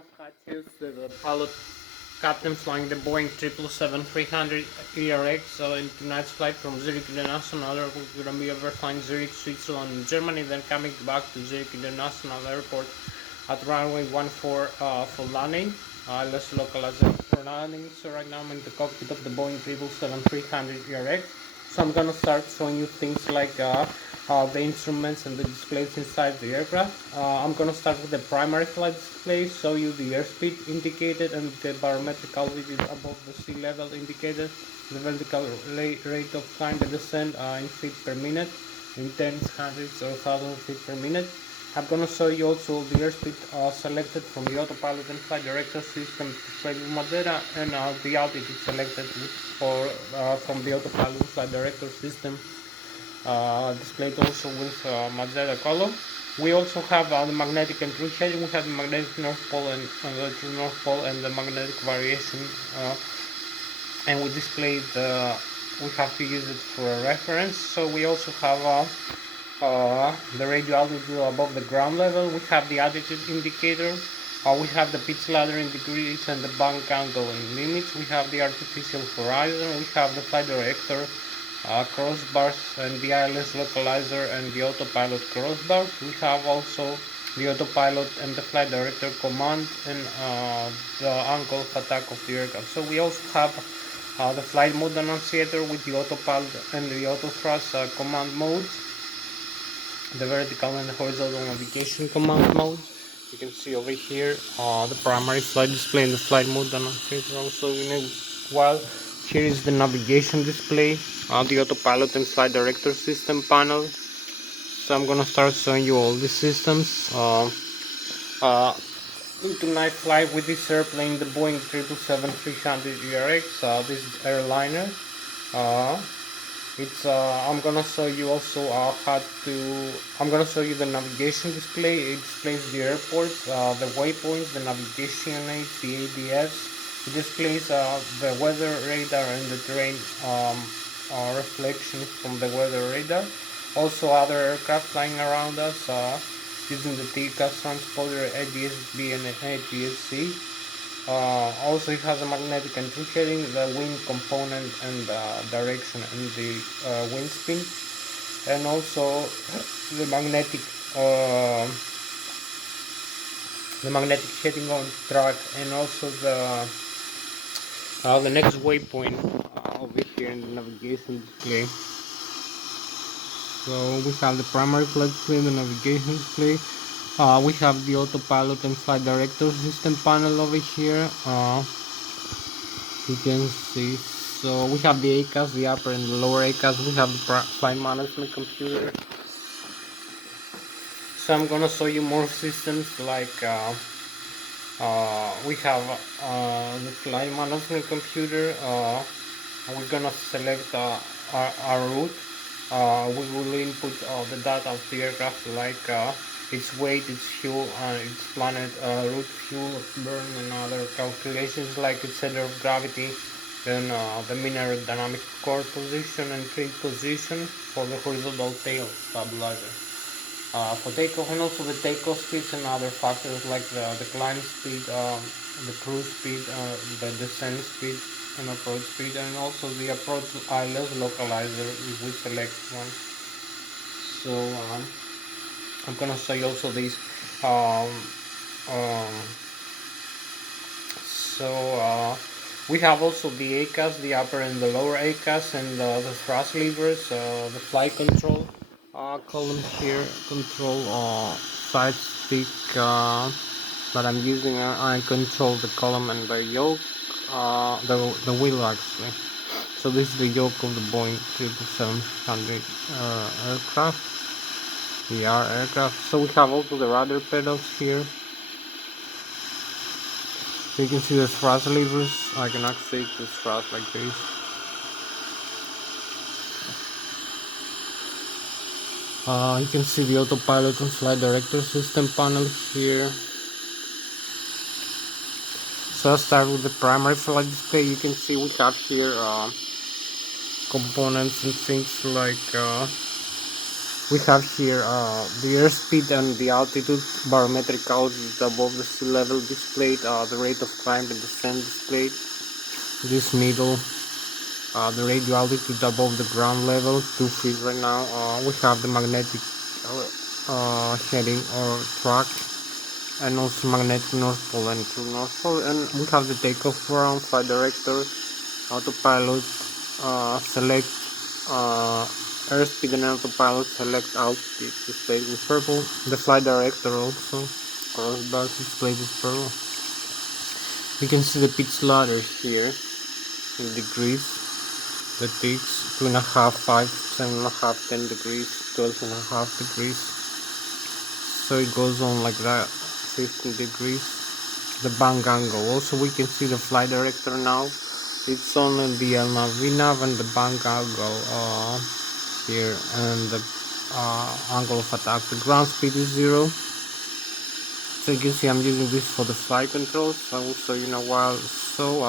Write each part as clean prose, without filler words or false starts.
of Hatsios, the pilot captain flying the Boeing 777-300 ERX. So in tonight's flight from Zurich International Airport, we're going to be overflying Zurich, Switzerland, and Germany, then coming back to Zurich International Airport at runway 14 for landing. Let's localize it for landing. So right now I'm in the cockpit of the Boeing 777-300 ERX. So I'm gonna start showing you things like the instruments and the displays inside the aircraft. I'm gonna start with the primary flight display, show you the airspeed indicated and the barometric altitude above the sea level indicated, the vertical rate of climb and descent in feet per minute, in tens, hundreds or thousands of feet per minute. I'm gonna show you also the airspeed selected from the autopilot and flight director system displayed with Madeira, and the altitude selected from the autopilot and flight director system displayed also with magenta color. We also have the magnetic and true shading. We have the magnetic north pole and the true north pole and the magnetic variation, and we displayed we have to use it for a reference. So we also have the radio altitude above the ground level. We have the altitude indicator. We have the pitch ladder in degrees and the bank angle in limits. We have the artificial horizon. We have the flight director crossbars and the ILS localizer and the autopilot crossbars. We have also the autopilot and the flight director command and the angle of attack of the aircraft. So we also have the flight mode annunciator with the autopilot and the auto thrust command modes, the vertical and the horizontal navigation command modes. You can see over here the primary flight display and the flight mode annunciator. Also, while here is the navigation display, the autopilot and flight director system panel. So I'm gonna start showing you all these systems. Into night flight with this airplane, the Boeing 777-300 ERX, this airliner. I'm gonna show you also I'm gonna show you the navigation display. It displays the airports, the waypoints, the navigation aids, the ADS. It displays the weather radar and the terrain reflections from the weather radar. Also other aircraft flying around us using the TCAS transponder ADS-B and ADS-C. Also it has a magnetic and true shading, the wind component and direction and the wind spin, and also the magnetic shading on track, and also the next waypoint over here in the navigation display. So we have the primary flight display, the navigation display. We have the autopilot and flight director system panel over here. You can see. So we have the ACAS, the upper and the lower ACAS. We have the flight management computer. So I'm gonna show you more systems like we have the flight management computer. We're gonna select our route. We will input the data of the aircraft, like its weight, its fuel, its planet route, fuel burn, and other calculations like its center of gravity, then the mean aerodynamic core position and trim position for the horizontal tail stabilizer. For takeoff, and also the takeoff speeds and other factors like the climb speed, the cruise speed, the descent speed and approach speed, and also the approach ILS localizer if we select one. So I'm gonna show you also these. We have also the ACAS, the upper and the lower ACAS, and the thrust levers, the flight control column here, control side stick that I'm using. I control the column and the yoke, the wheel actually. So this is the yoke of the Boeing 777 aircraft, the R aircraft. So we have also the rudder pedals here. So you can see the thrust levers. I can activate the thrust like this. You can see the autopilot and flight director system panel here. So I'll start with the primary flight display. You can see we have here components and things like We have here the airspeed and the altitude barometric altitude above the sea level displayed, the rate of climb and descent displayed. This middle, the radio altitude above the ground level, 2 feet right now. We have the magnetic heading or track, and also magnetic north pole and true north pole. And we have the takeoff ground, flight director, autopilot, select airspeed and autopilot, select altitude displayed with purple. The flight director also, crossbar displayed with purple. You can see the pitch ladder here in degrees. The ticks 2.5, 5, 7.5, 10 degrees, 12.5 degrees. So it goes on like that, 15 degrees. The bank angle. Also we can see the flight director now. It's on the VNAV and the bank angle here, and the angle of attack. The ground speed is 0. So you can see I'm using this for the flight controls. I will show you in a while. So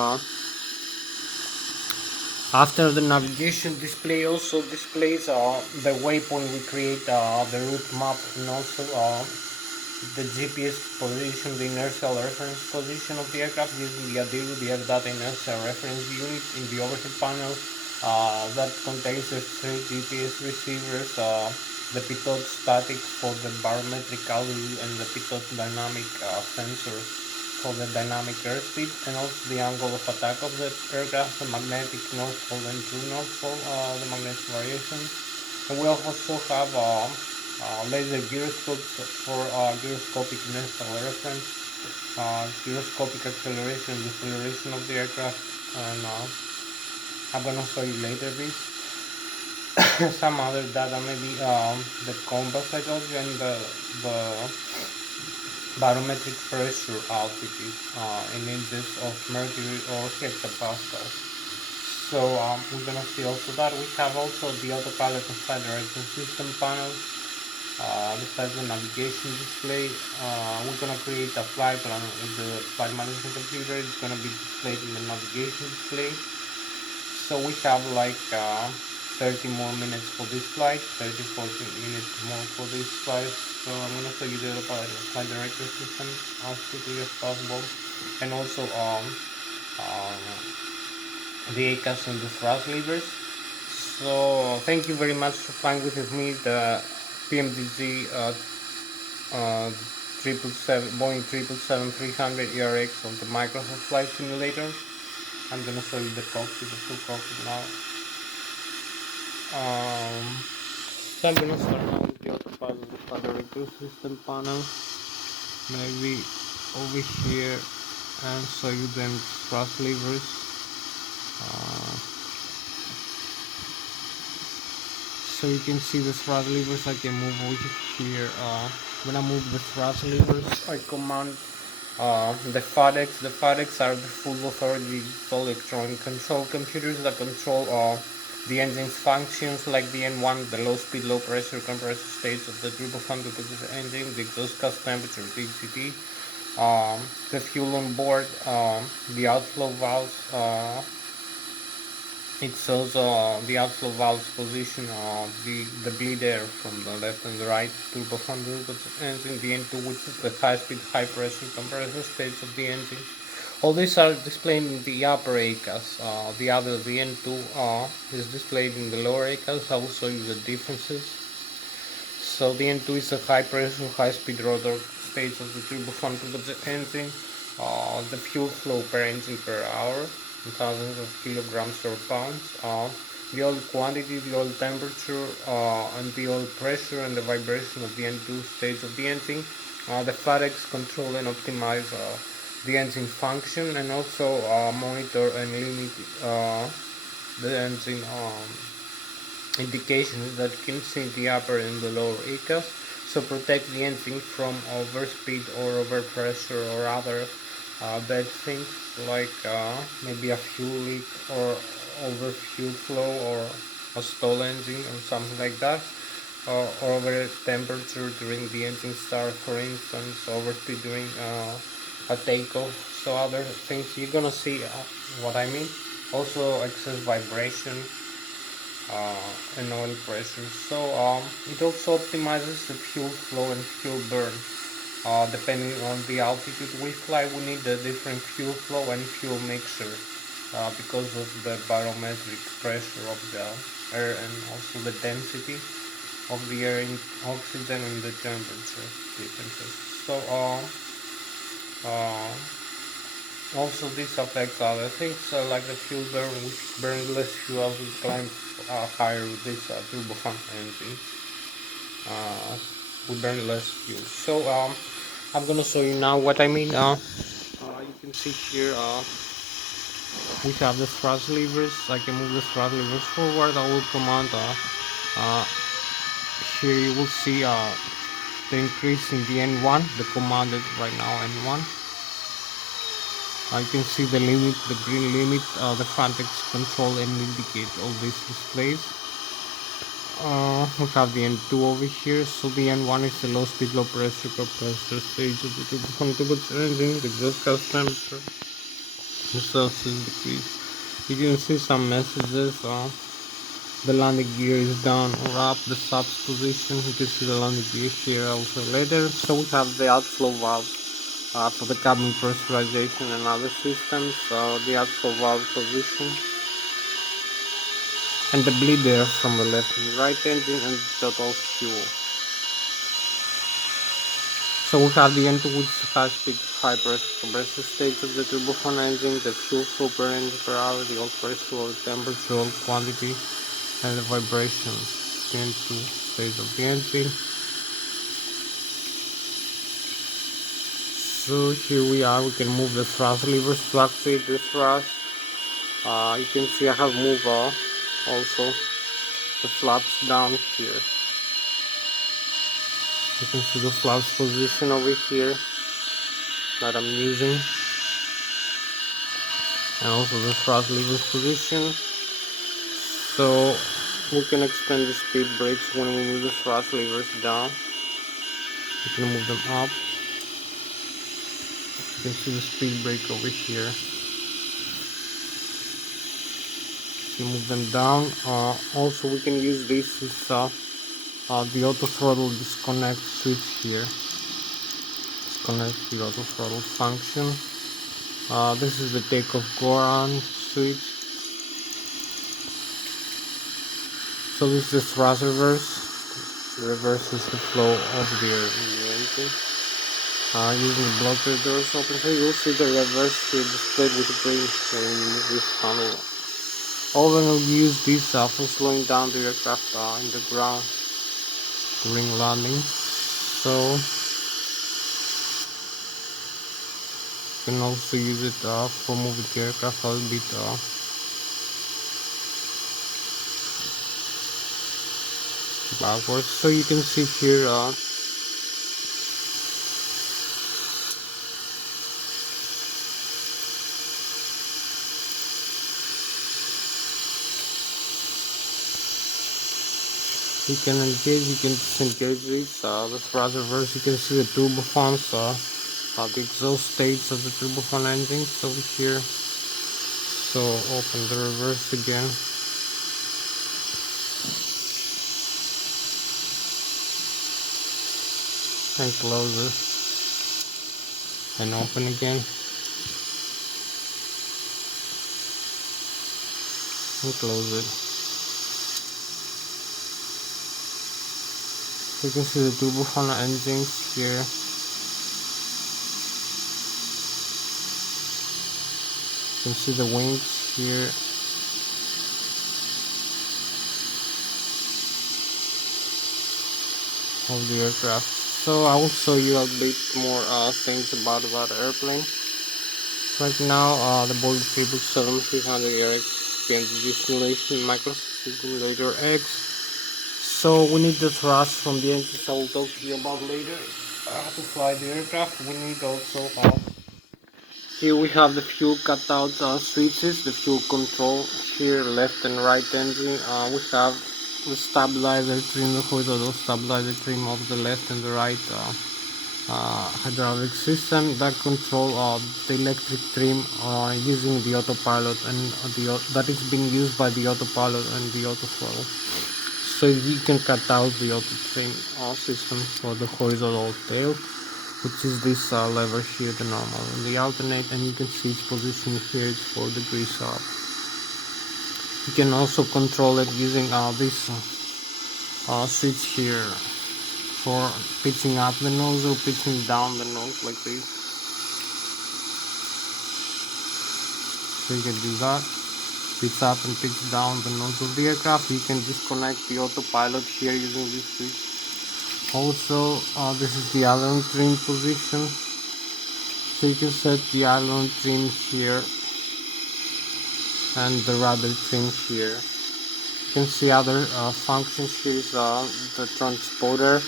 after the navigation display also displays the waypoint we create, the route map, and also the GPS position, the inertial reference position of the aircraft using the ADIRU, the Air Data Inertial Reference Unit in the overhead panel that contains the 3 GPS receivers, the pitot static for the barometric altitude, and the pitot dynamic sensor for the dynamic airspeed, and also the angle of attack of the aircraft, the magnetic north pole and true north pole, the magnetic variation. And we also have laser gyroscopes for gyroscopic inertial reference, gyroscopic acceleration and deceleration of the aircraft, and I'm gonna show you later this. Some other data, maybe the compass I told you, and the barometric pressure altitude in inches of mercury or hectopascals. So we're gonna see also that. We have also the autopilot and flight direction system panel. This has the navigation display. We're gonna create a flight plan with the flight management computer. It's gonna be displayed in the navigation display. So we have like 30 more minutes for this flight, 30-40 minutes more for this flight. So I'm gonna show you the flight director system as quickly as possible, and also the ACAS and the thrust levers. So thank you very much for flying with me the PMDG 777 Boeing 777-300 ERX of the Microsoft Flight Simulator. I'm gonna show you the cockpit, the full cockpit now. So I'm gonna start now with the autopilot, the flight director system panel. Maybe over here, and show you them thrust levers. So you can see the thrust levers. I can move over here. When I move the thrust levers, I command the FADEX. The FADEX are the full authority electronic control computers that control the engine's functions, like the N1, the low speed, low pressure compressor stage of the turbofan engine, the exhaust gas temperature, the EGT, the fuel on board, the outflow valves. It shows the outflow valves position, the bleed air from the left and the right turbofan engine, the N2, which is the high speed, high pressure compressor stage of the engine. All these are displayed in the upper ACAS. The N2 is displayed in the lower ACAS. I will show you the differences. So the N2 is a high pressure, high speed rotor stage of the turbofan engine. The fuel flow per engine per hour, in thousands of kilograms or pounds. The oil quantity, the oil temperature, and the oil pressure and the vibration of the N2 stage of the engine. The FADEX control and optimize the engine function, and also monitor and limit the engine indications that you can see in the upper and the lower ACAS. So protect the engine from overspeed or overpressure or other bad things, like maybe a fuel leak or over fuel flow or a stall engine or something like that, or over temperature during the engine start, for instance, overspeed during a takeoff. So other things you're gonna see what I mean. Also excess vibration, and oil pressure. So it also optimizes the fuel flow and fuel burn. Depending on the altitude we fly, we need a different fuel flow and fuel mixture because of the barometric pressure of the air and also the density of the air in oxygen and the temperature differences. So uh, also this affects other things like the fuel burn. We burn less fuel as we climb higher with this turbofan engine. Uh, we burn less fuel. So I'm gonna show you now what I mean. You can see here we have the thrust levers. I can move the thrust levers forward. I will command uh, here you will see the increase in the N1, the commanded right now N1. You can see the limit, the green limit, the front X control and indicate all these displays. We have the N2 over here. So the N1 is the low speed, low pressure compressor stage of the turbocharged engine, the exhaust gas temperature, the Celsius decrease. You can see some messages. The landing gear is down or up, the subs position. You can see the landing gear here also later. So we have the outflow valve for the cabin pressurization and other systems. The outflow valve position and the bleed air from the left and right engine and total fuel. So we have the N2 with high speed, high pressure compressor stage of the turbofan engine, the fuel flow per engine per hour, the oil pressure, oil temperature, oil quantity, and the vibration. The N2 stage of the engine. So here we are. We can move the thrust levers to activate the thrust. You can see I have moved also the flaps down here. You can see the flaps position over here that I'm using, and also the thrust levers position. So we can expand the speed brakes when we move the thrust levers down. You can move them up. You can see the speed brake over here. You move them down. Also we can use this with the auto throttle disconnect switch here. Disconnect the auto throttle function. This is the takeoff go on switch. So this is the thrust reverse. Reverses the flow of the air in the engine. Using the blocker doors open, so you'll see the reverse here displayed with green when you move this panel. Often we'll use this for slowing down the aircraft in the ground during landing. So you can also use it for moving the aircraft a little bit backwards. So you can see here you can engage, you can disengage this, the thrust reverse. You can see the turbofans, the exhaust stage of the turbofan engine over here. So open the reverse again. And close it. And open again. And close it. You can see the turbofan engines here. You can see the wings here. Of the aircraft. So I will show you a bit more things about the airplane. Right now the Boeing 777-300ERX PNG simulation microsimulator X. So we need the thrust from the engines I will talk to you about later to fly the aircraft. We need also here we have the fuel cutout switches, the fuel control here, left and right engine. We have the stabilizer trim, the horizontal stabilizer trim of the left and the right hydraulic system that control the electric trim using the autopilot, and that is being used by the autopilot and the auto throttle. So you can cut out the auto trim system for the horizontal tail, which is this lever here, the normal, and the alternate, and you can see its position here is 4 degrees up. You can also control it using this switch here for pitching up the nose or pitching down the nose like this. So you can do that, pitch up and pitch down the nose of the aircraft. You can disconnect the autopilot here using this switch. Also, this is the aileron trim position, so you can set the aileron trim here and the rudder trim here. You can see other functions. Here is the transponder.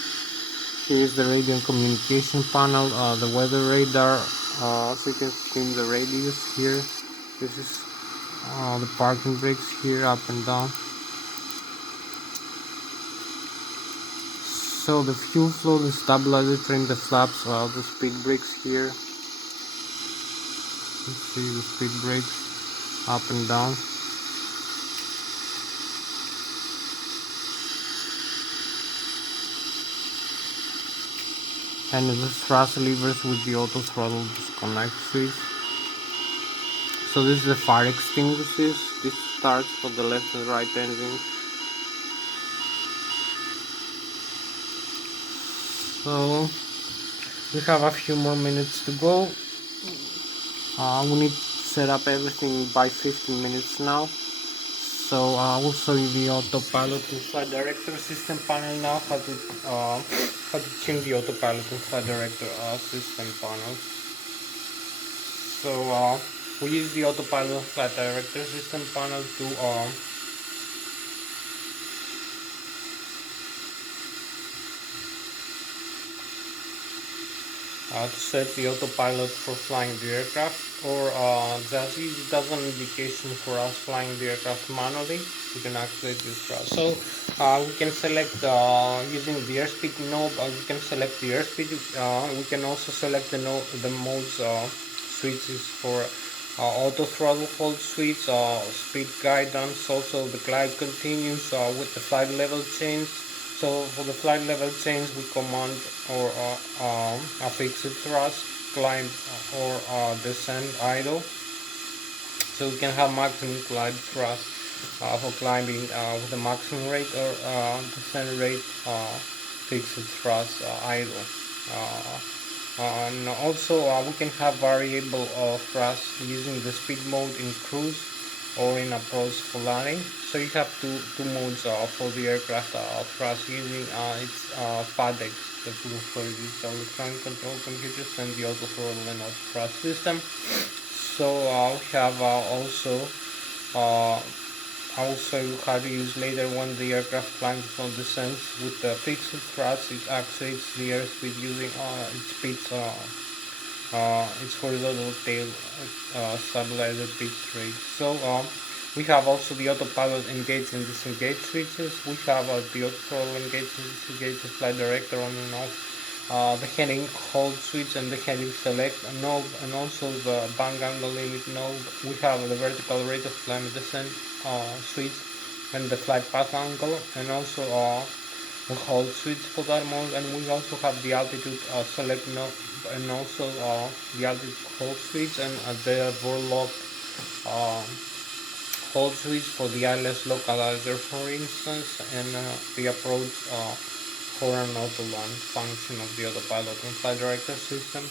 Here is the radio communication panel, the weather radar, so you can see the radius here. This is the parking brakes here, up and down. So the fuel flow, the stabilizer trim, the flaps, the speed brakes here. You see the speed brakes, up and down. And the thrust levers with the auto throttle disconnect switch. So this is the fire extinguishers. This starts for the left and right engine. So we have a few more minutes to go. We need to set up everything by 15 minutes now. So I will show you the autopilot and flight director system panel now, how to change the autopilot and flight director system panel. So we use the autopilot and flight director system panel to set the autopilot for flying the aircraft, or just use it as an indication for us flying the aircraft manually. We can activate this for us. So we can select using the airspeed knob. We can select the airspeed. We can also select the modes switches for auto throttle hold switch, speed guidance, also the glide continues with the flight level change. So for the flight level change, we command or a fixed thrust, climb or descend idle. So we can have maximum glide thrust for climbing with the maximum rate, or descent rate fixed thrust idle. And also we can have variable thrust using the speed mode in cruise or in approach for landing. So you have two modes for the aircraft thrust using its FADEX, the proof for this electronic control computers, and the auto throttle and auto thrust system. So we have I will show you how to use later when the aircraft climbs or descends. With the fixed thrust, it accelerates the airspeed using its horizontal tail stabilizer pitch rate. So we have also the autopilot engage and disengage switches. We have the auto throttle engage and disengage, the flight director on and off, the heading hold switch and the heading select knob, and also the bank angle limit knob. We have the vertical rate of climb and descent switch and the flight path angle, and also the hold switch for that mode. And we also have the altitude select knob, and also the altitude hold switch, and the Vorlock hold switch for the Lszh localizer, for instance, and the approach for an auto land function of the autopilot and flight director system.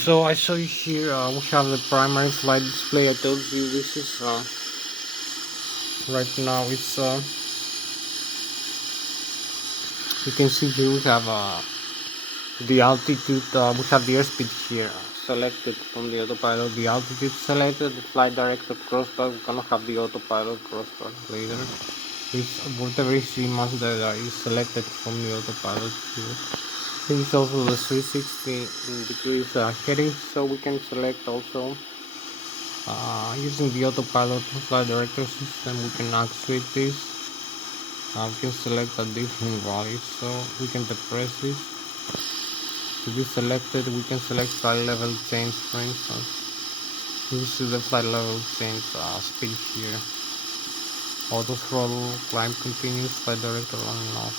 So I show you here we have the primary flight display. I told you this is right now it's you can see here we have the altitude, we have the airspeed here selected from the autopilot, the altitude selected, the flight director crossbar. We're gonna have the autopilot crossbar later. It's whatever you see much that is selected from the autopilot here. This is also the 360 degrees heading, so we can select also using the autopilot flight director system. We can activate this. We can select a different value, so we can depress this. To be selected, we can select flight level change, for instance. This is the flight level change speed here. Auto throttle, climb continuous, flight director on and off.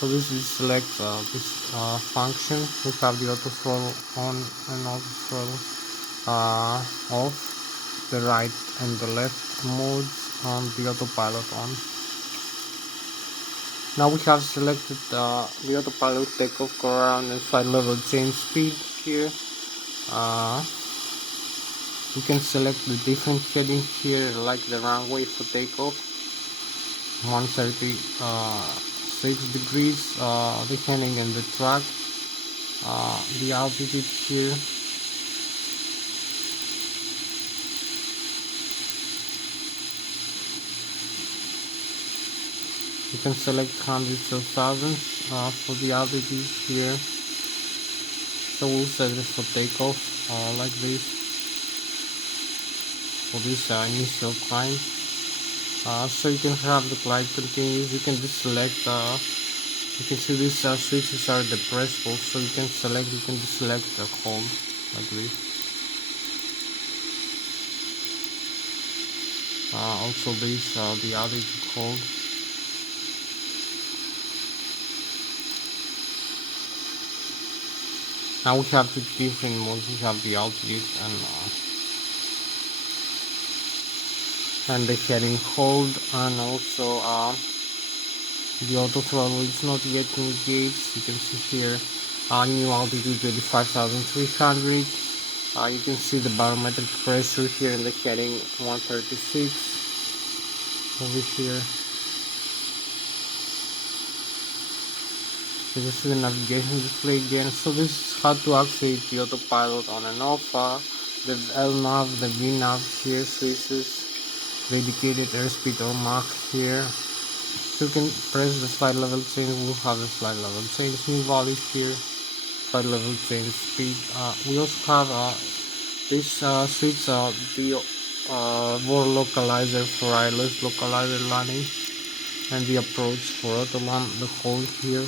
So this is select this function. We have the auto throttle on and auto throttle off, the right and the left modes on, the autopilot on. Now we have selected the autopilot takeoff, go around and flight level change speed here. We can select the different headings here, like the runway for takeoff, 136 degrees, the heading and the track, the altitude here. You can select hundreds of thousands for the altitude here. So we'll set it for takeoff like this, for this initial climb. So you can have the climb continuous. You can deselect. You can see these switches are depressible, so you can select. You can deselect the hold like this. Also, these the altitude hold. Now we have the different modes. We have the altitude and the heading hold, and also the auto throttle is not yet engaged. You can see here new altitude 25,300. You can see the barometric pressure here in the heading 136 over here. You can see the navigation display again. So this is how to activate the autopilot on and off. The LNAV, the VNAV here switches, the indicated airspeed or Mach here. So you can press the flight level change. We'll have the flight level change, new values here, flight level change speed. We also have this switch, the VOR localizer for Lszh localizer landing, and the approach for autoland, the hold here.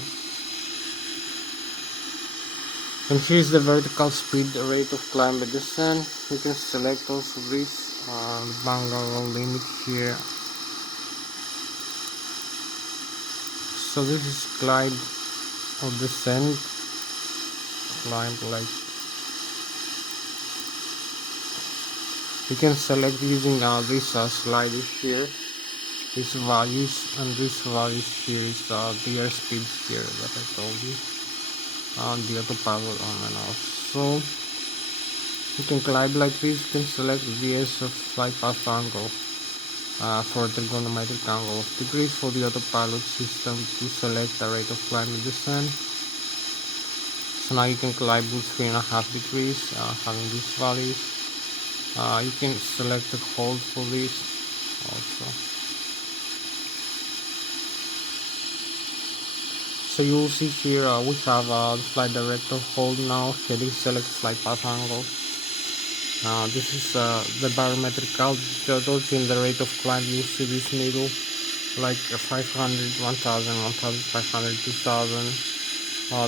And here's the vertical speed, rate of climb and descent. You can select also this bangle limit here. So this is glide or descent, climb like. You can select using this slider here, these values, and this values here is the airspeed here that I told you, and the autopilot on and off. So you can climb like this. You can select VS of flight path angle for trigonometric angle of degrees for the autopilot system to select the rate of climb and descent. So now you can climb with 3.5 degrees, having these values. You can select the hold for this also. So you will see here we have the flight director hold now, heading select flight path angle. This is the barometric altitude in the rate of climb. You see this needle like 500, 1000, 1500, 2000,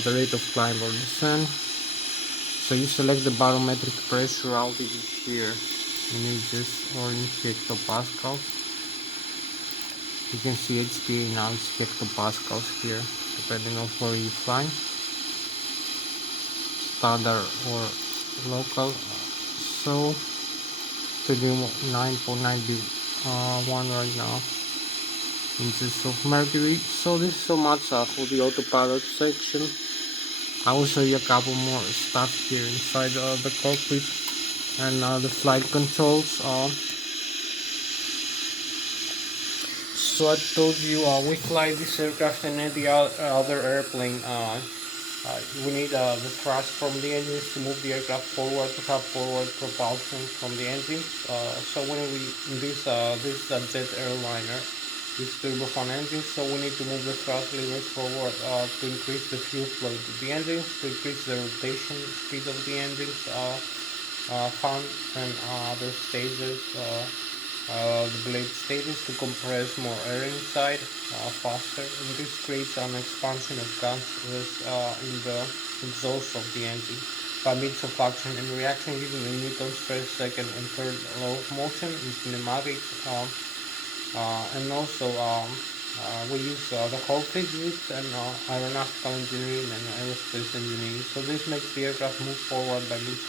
the rate of climb or descent. So you select the barometric pressure altitude here in inches or in hectopascals. You can see HPA now is hectopascals here, depending on where you fly, standard or local. So 39.91 right now inches of mercury. So this is so much for the autopilot section. I will show you a couple more stuff here inside the cockpit and the flight controls. So I told you we fly this aircraft and any other airplane. We need the thrust from the engines to move the aircraft forward, to have forward propulsion from the engines. So when we this is a jet airliner, this turbofan engine, so we need to move the thrust levers forward to increase the fuel flow to the engines, to increase the rotation speed of the engines, fan and other stages, the blade status to compress more air inside faster, and this creates an expansion of gases in the exhaust of the engine by means of action and reaction using the Newton's first, second, and third law of motion in kinematics, and also we use the whole physics and aeronautical engineering and aerospace engineering. So this makes the aircraft move forward by means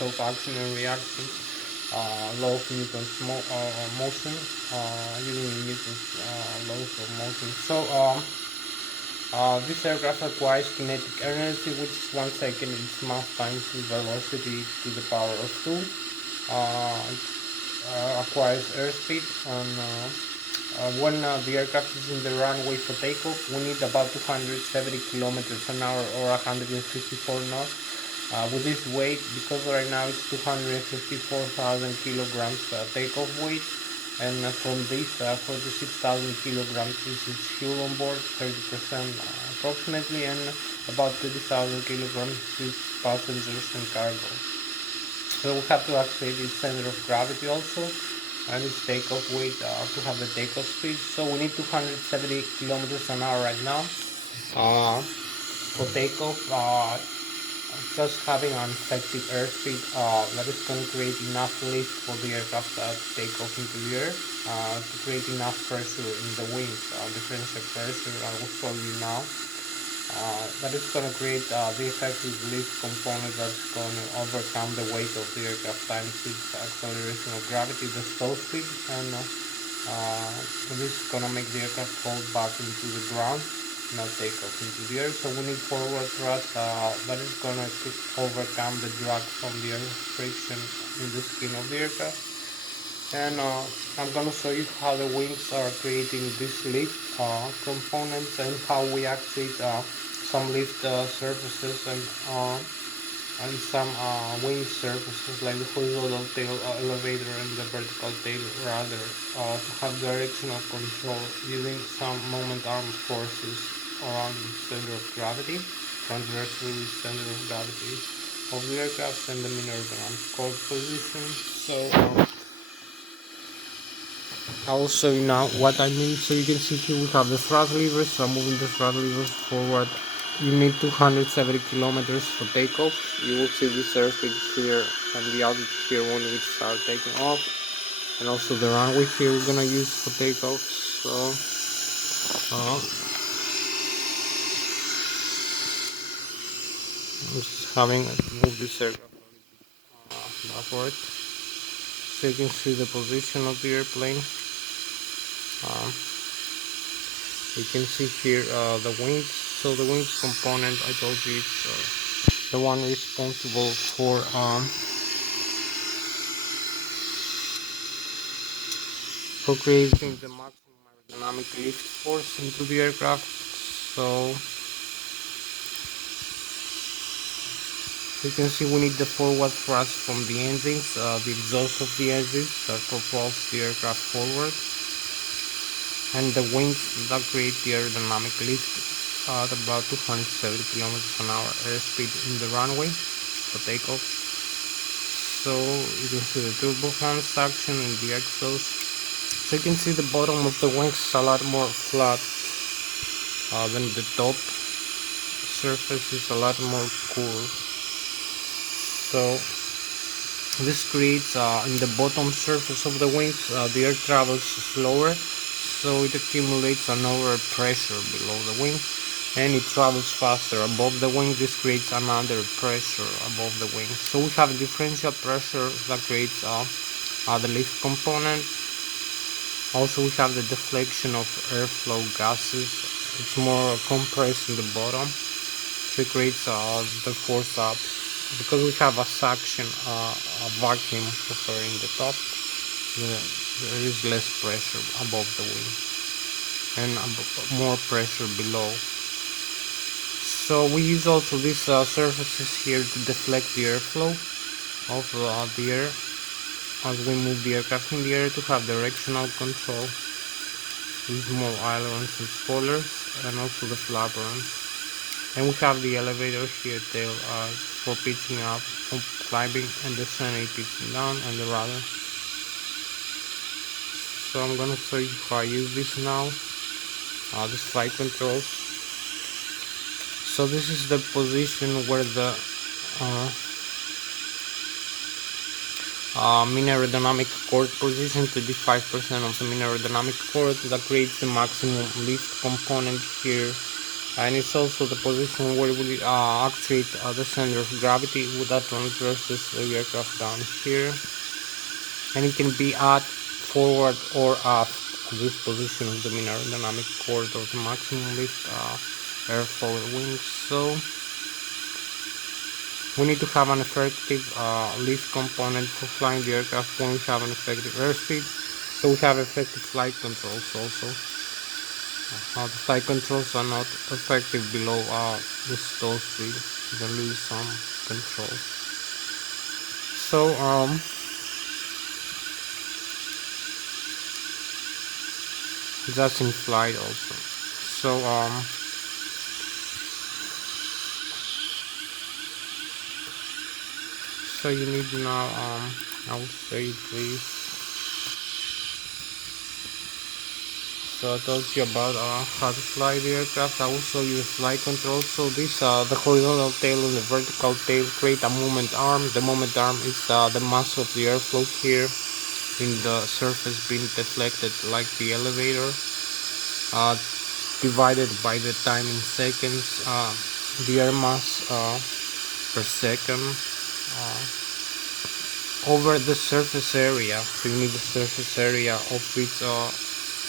of action and reaction. Law of Newton's motion, using Newton's laws of motion. So this aircraft acquires kinetic energy, which is 1 second its mass times the velocity to the power of 2. Acquires airspeed, and when the aircraft is in the runway for takeoff, we need about 270 kilometers an hour or 154 knots. With this weight, because right now it's 254,000 kilograms takeoff weight, and from this 46,000 kilograms is its fuel on board, 30% approximately, and about 30,000 kilograms is passengers and cargo. So we have to activate its center of gravity also, and its takeoff weight to have the takeoff speed. So we need 270 kilometers an hour right now for takeoff. Just having an effective airspeed that is going to create enough lift for the aircraft to take off into the air, to create enough pressure in the wings, differential pressure, I will show you now. That is going to create the effective lift component that's going to overcome the weight of the aircraft times its acceleration of gravity, the stall speed, and this is going to make the aircraft hold back into the ground, not take off into the air. So we need forward thrust that is going to overcome the drag from the air friction in the skin of the aircraft. And I'm going to show you how the wings are creating this lift components, and how we actuate some lift surfaces and some wing surfaces like the horizontal tail elevator and the vertical tail rudder to have directional control using some moment arm forces around the center of gravity, transversely the center of gravity of the aircraft, and the minor core position. So I'll show you now what I mean. So you can see here we have the thrust levers. So I'm moving the thrust levers forward. You need 270 kilometers for takeoff. You will see this airspeed here and the altitude here when we start taking off, and also the runway here we're gonna use for takeoff. So I'm just having to move this aircraft backward so you can see the position of the airplane. You can see here the wings. So the wings component, I told you, it's the one responsible for creating the maximum aerodynamic lift force into the aircraft. So you can see we need the forward thrust from the engines, the exhaust of the engines that propels the aircraft forward, and the wings that create the aerodynamic lift at about 270 kilometers an hour airspeed in the runway for takeoff. So you can see the turbofan suction in the exhaust. So you can see the bottom of the wings is a lot more flat than the top surface is a lot more curved. So this creates in the bottom surface of the wings the air travels slower, so it accumulates an overpressure below the wing, and it travels faster above the wing. This creates another pressure above the wing. So we have a differential pressure that creates the lift component. Also we have the deflection of airflow gases. It's more compressed in the bottom, so it creates the force up. Because we have a suction, a vacuum in the top, there is less pressure above the wing and more pressure below. So we use also these surfaces here to deflect the airflow of the air as we move the aircraft in the air, to have directional control with more ailerons and spoilers, and also the flaperons. And we have the elevator here tail for pitching up, for climbing and descending, pitching down, and the rudder. So I'm gonna show you how I use this now. This flight controls. So this is the position where the mean aerodynamic chord position to be 5% of the mean aerodynamic chord that creates the maximum lift component here, and it's also the position where we actuate the center of gravity with that transverses the aircraft down here, and it can be at, forward, or aft this position of the mean aerodynamic chord or the maximum lift airfoil wings. So we need to have an effective lift component for flying the aircraft when we have an effective airspeed. So we have effective flight controls also. The flight controls are not effective below the stall speed. You can lose some control. So that's in flight also. So you need now I will say please. So I told you about how to fly the aircraft. I will show you the flight control. So this the horizontal tail and the vertical tail create a movement arm. The movement arm is the mass of the airflow here in the surface being deflected like the elevator, divided by the time in seconds, the air mass per second, over the surface area. So you need the surface area of its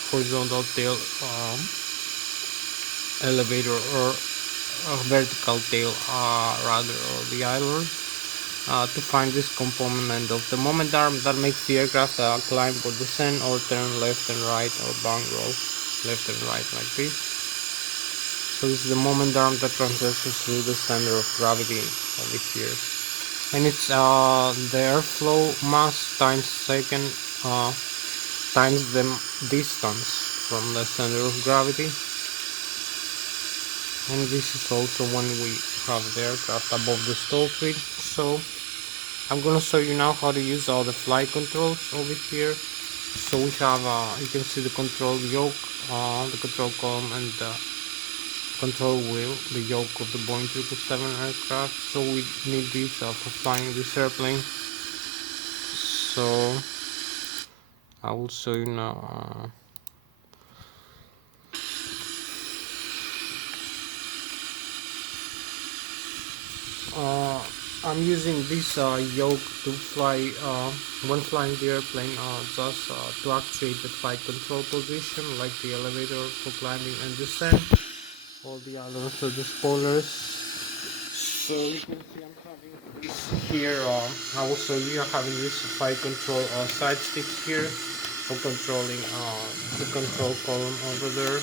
horizontal tail elevator, or vertical tail rather, or the aileron, to find this component of the moment arm that makes the aircraft climb or descend or turn left and right or bank roll left and right like this. So this is the moment arm that transverses through the center of gravity over here, and it's the airflow mass times second times the distance from the center of gravity. And this is also when we have the aircraft above the stall speed. So I'm gonna show you now how to use all the flight controls over here. So we have you can see the control yoke, the control column, and the control wheel, the yoke of the Boeing 777 aircraft. So we need this for flying this airplane. So I will show you now. I'm using this yoke to fly when flying the airplane, just to actuate the flight control position, like the elevator for climbing and descent, all the others are the spoilers. So you can see I'm having this here. I will show you having this flight control side stick here for controlling the control column over there.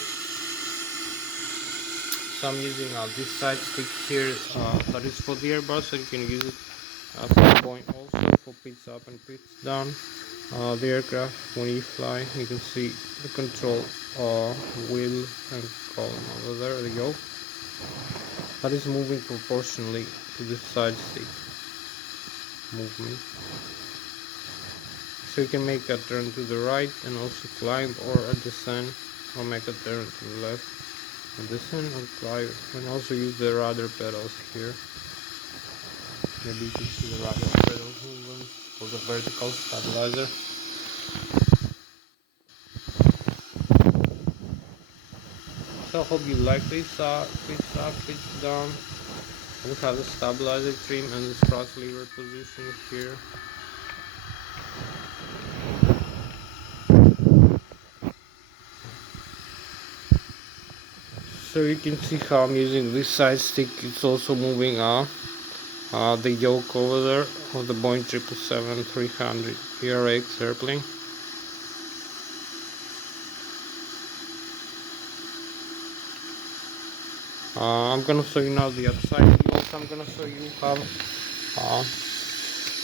So I'm using this side stick here that is for the airbus, and you can use it for Boeing also for pitch up and pitch down the aircraft. When you fly, you can see the control wheel and column over there, the yoke that is moving proportionally to the side stick movement. So you can make a turn to the right and also climb, or a descent, or make a turn to the left and descend or climb, and also use the rudder pedals here. Maybe you can see the rudder pedals movement for the vertical stabilizer. So I hope you like this pitch up, pitch down. We have the stabilizer trim and the thrust lever position here. So you can see how I'm using this side stick. It's also moving the yoke over there of the Boeing 777-300 ERX airplane. I'm gonna show you now the other side view. I'm gonna show you how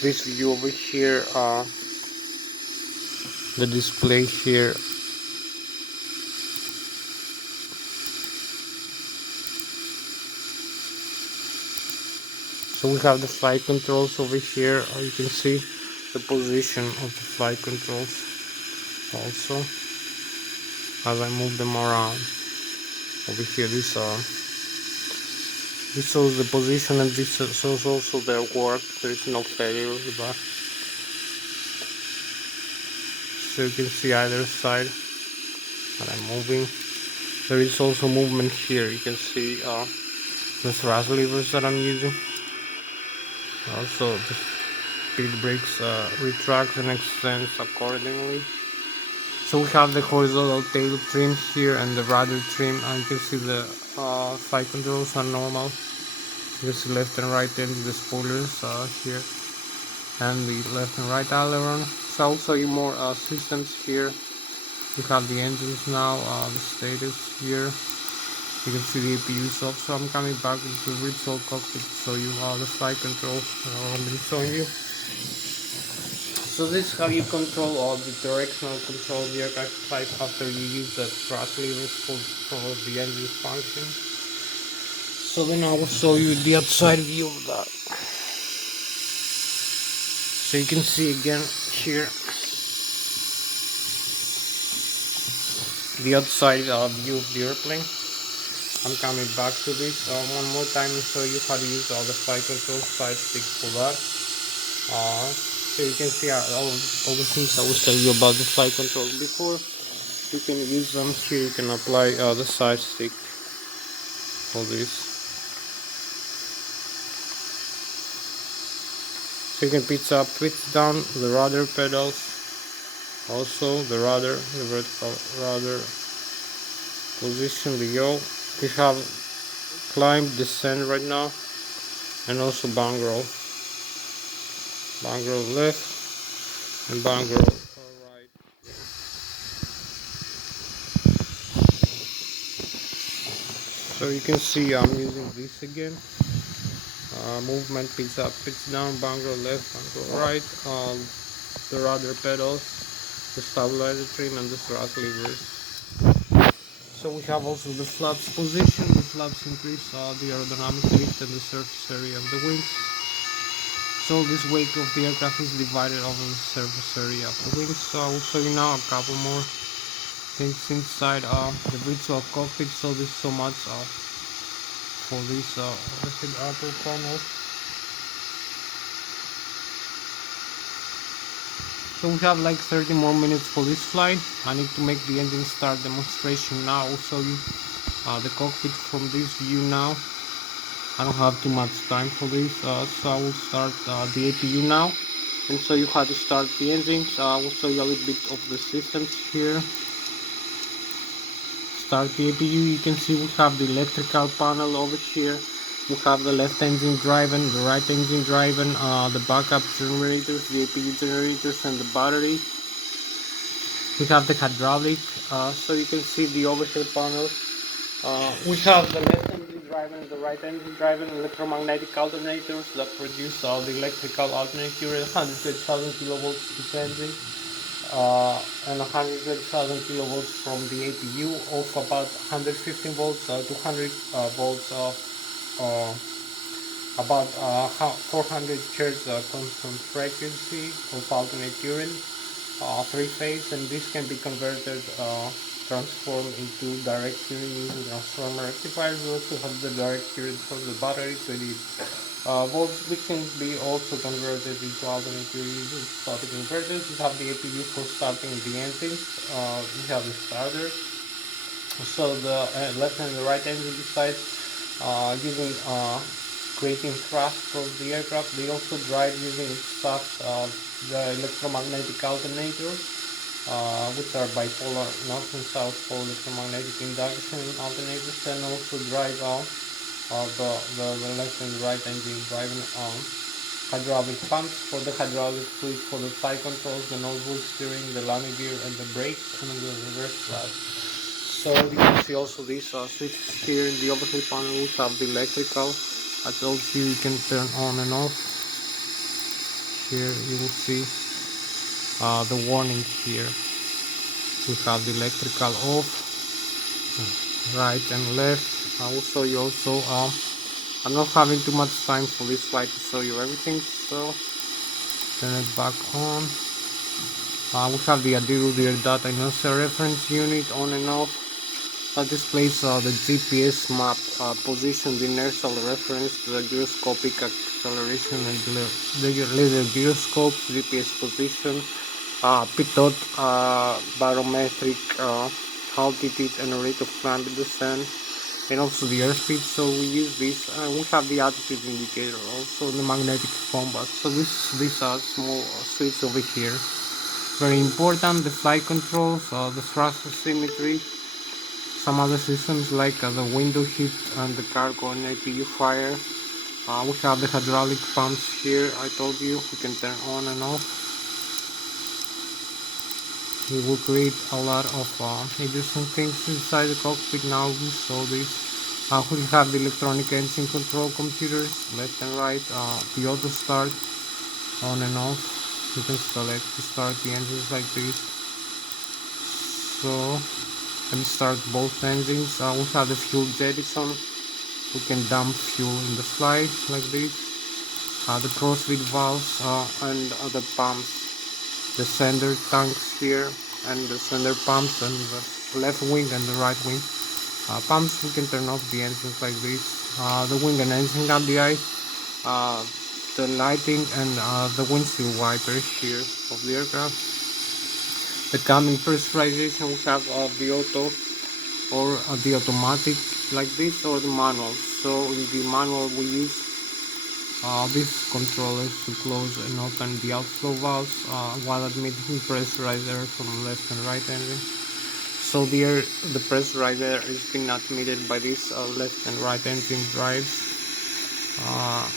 this view over here, the display here. So we have the flight controls over here. You can see the position of the flight controls, also as I move them around. Over here, this shows the position, and this shows also their work. There is no failure with that. So you can see either side that I'm moving. There is also movement here. You can see the thrust levers that I'm using. Also, the speed brakes retract and extends accordingly. So we have the horizontal tail trim here and the rudder trim, and you can see the flight controls are normal. You can see left and right end the spoilers here, and the left and right aileron. So I'll show you more systems here. We have the engines now, the status here. You can see the APUs off. So I'm coming back into the virtual cockpit to show you the flight controls I've been showing you. So this is how you control all the directional control of the aircraft type after you use the thrust levers for the engine function. So then I will show you the outside view of that. So you can see again here the outside view of the airplane. I'm coming back to this one more time and show you how to use all the flight control side sticks for that. So you can see all the things I was telling you about the flight control before. You can use them here. You can apply the side stick for this. So you can pitch up, pitch down the rudder pedals. Also the rudder, the vertical rudder position, the yaw. We have climb, descend right now, and also bank roll. Bank roll left and bank roll right. So you can see I'm using this again. Movement, pitch up, pitch down, bank roll left, bank roll right. The rudder pedals, the stabilizer trim, and the thrust levers. So we have also the flaps position. The flaps increase the aerodynamic lift and the surface area of the wings. So this wake of the aircraft is divided over the surface area of the wings. So I will show you now a couple more things inside the virtual cockpit. So this is so much for this overhead upper panel. So we have like 30 more minutes for this flight. I need to make the engine start demonstration now. I will show you the cockpit from this view now. I don't have too much time for this, so I will start the APU now and show you how to start the engines. I will show you a little bit of the systems here. Start the APU. You can see we have the electrical panel over here. We have the left engine driving, the right engine driving, the backup generators, the APU generators, and the battery. We have the hydraulic, so you can see the overhead panel. We have the left engine driving and the right engine driving electromagnetic alternators that produce the electrical alternator at 130,000 kilovolts each engine, and 130,000 kilovolts from the APU of about 115 volts to 200 volts of about 400 hertz constant frequency of alternate current, three-phase, and this can be converted, transformed into direct current using transformer rectifiers. We also have the direct current from the battery to the volts, which can be also converted into alternate current using static converters. We have the APU for starting the engines. We have the starter. So the left and the right engine besides using creating thrust for the aircraft, they also drive using stuff the electromagnetic alternators, which are bipolar north and south pole electromagnetic induction alternators, and also drive the left and right engine driving hydraulic pumps for the hydraulic fluid for the flight controls, the nose steering, the landing gear, and the brakes, and the reverse thrust. So you can see also these switches here in the overhead panel. We have the electrical. I told you can turn on and off. Here you will see the warning here. We have the electrical off, right and left. I will show you also. I'm not having too much time for this flight to show you everything, so turn it back on. We have the Adiru rear data inertia reference unit on and off. Displays the GPS map position, the inertial reference, the gyroscopic acceleration and the laser gyroscope, GPS position, pitot, barometric altitude and rate of climb and descent, and also the airspeed. So we use this. We have the altitude indicator, also the magnetic compass. So these are small switches over here. Very important, the flight controls, the thrust symmetry, some other systems like the window heat and the cargo and APU fire. We have the hydraulic pumps here. I told you we can turn on and off. We will create a lot of interesting things inside the cockpit now. So this we have the electronic engine control computers, left and right, the auto start on and off. You can select to start the engines like this. So let me start both engines. We have the fuel jettison. We can dump fuel in the flight like this. The crossfeed valves and the pumps, the sender tanks here, and the sender pumps, and the left wing and the right wing pumps. We can turn off the engines like this. The wing and engine radii, the lighting, and the windshield wipers here of the aircraft. The cabin pressurization, we have the auto or the automatic like this, or the manual. So in the manual we use these controllers to close and open the outflow valves while admitting pressurized air from left and right engine. So the pressurized air is being admitted by these left and right engine drives,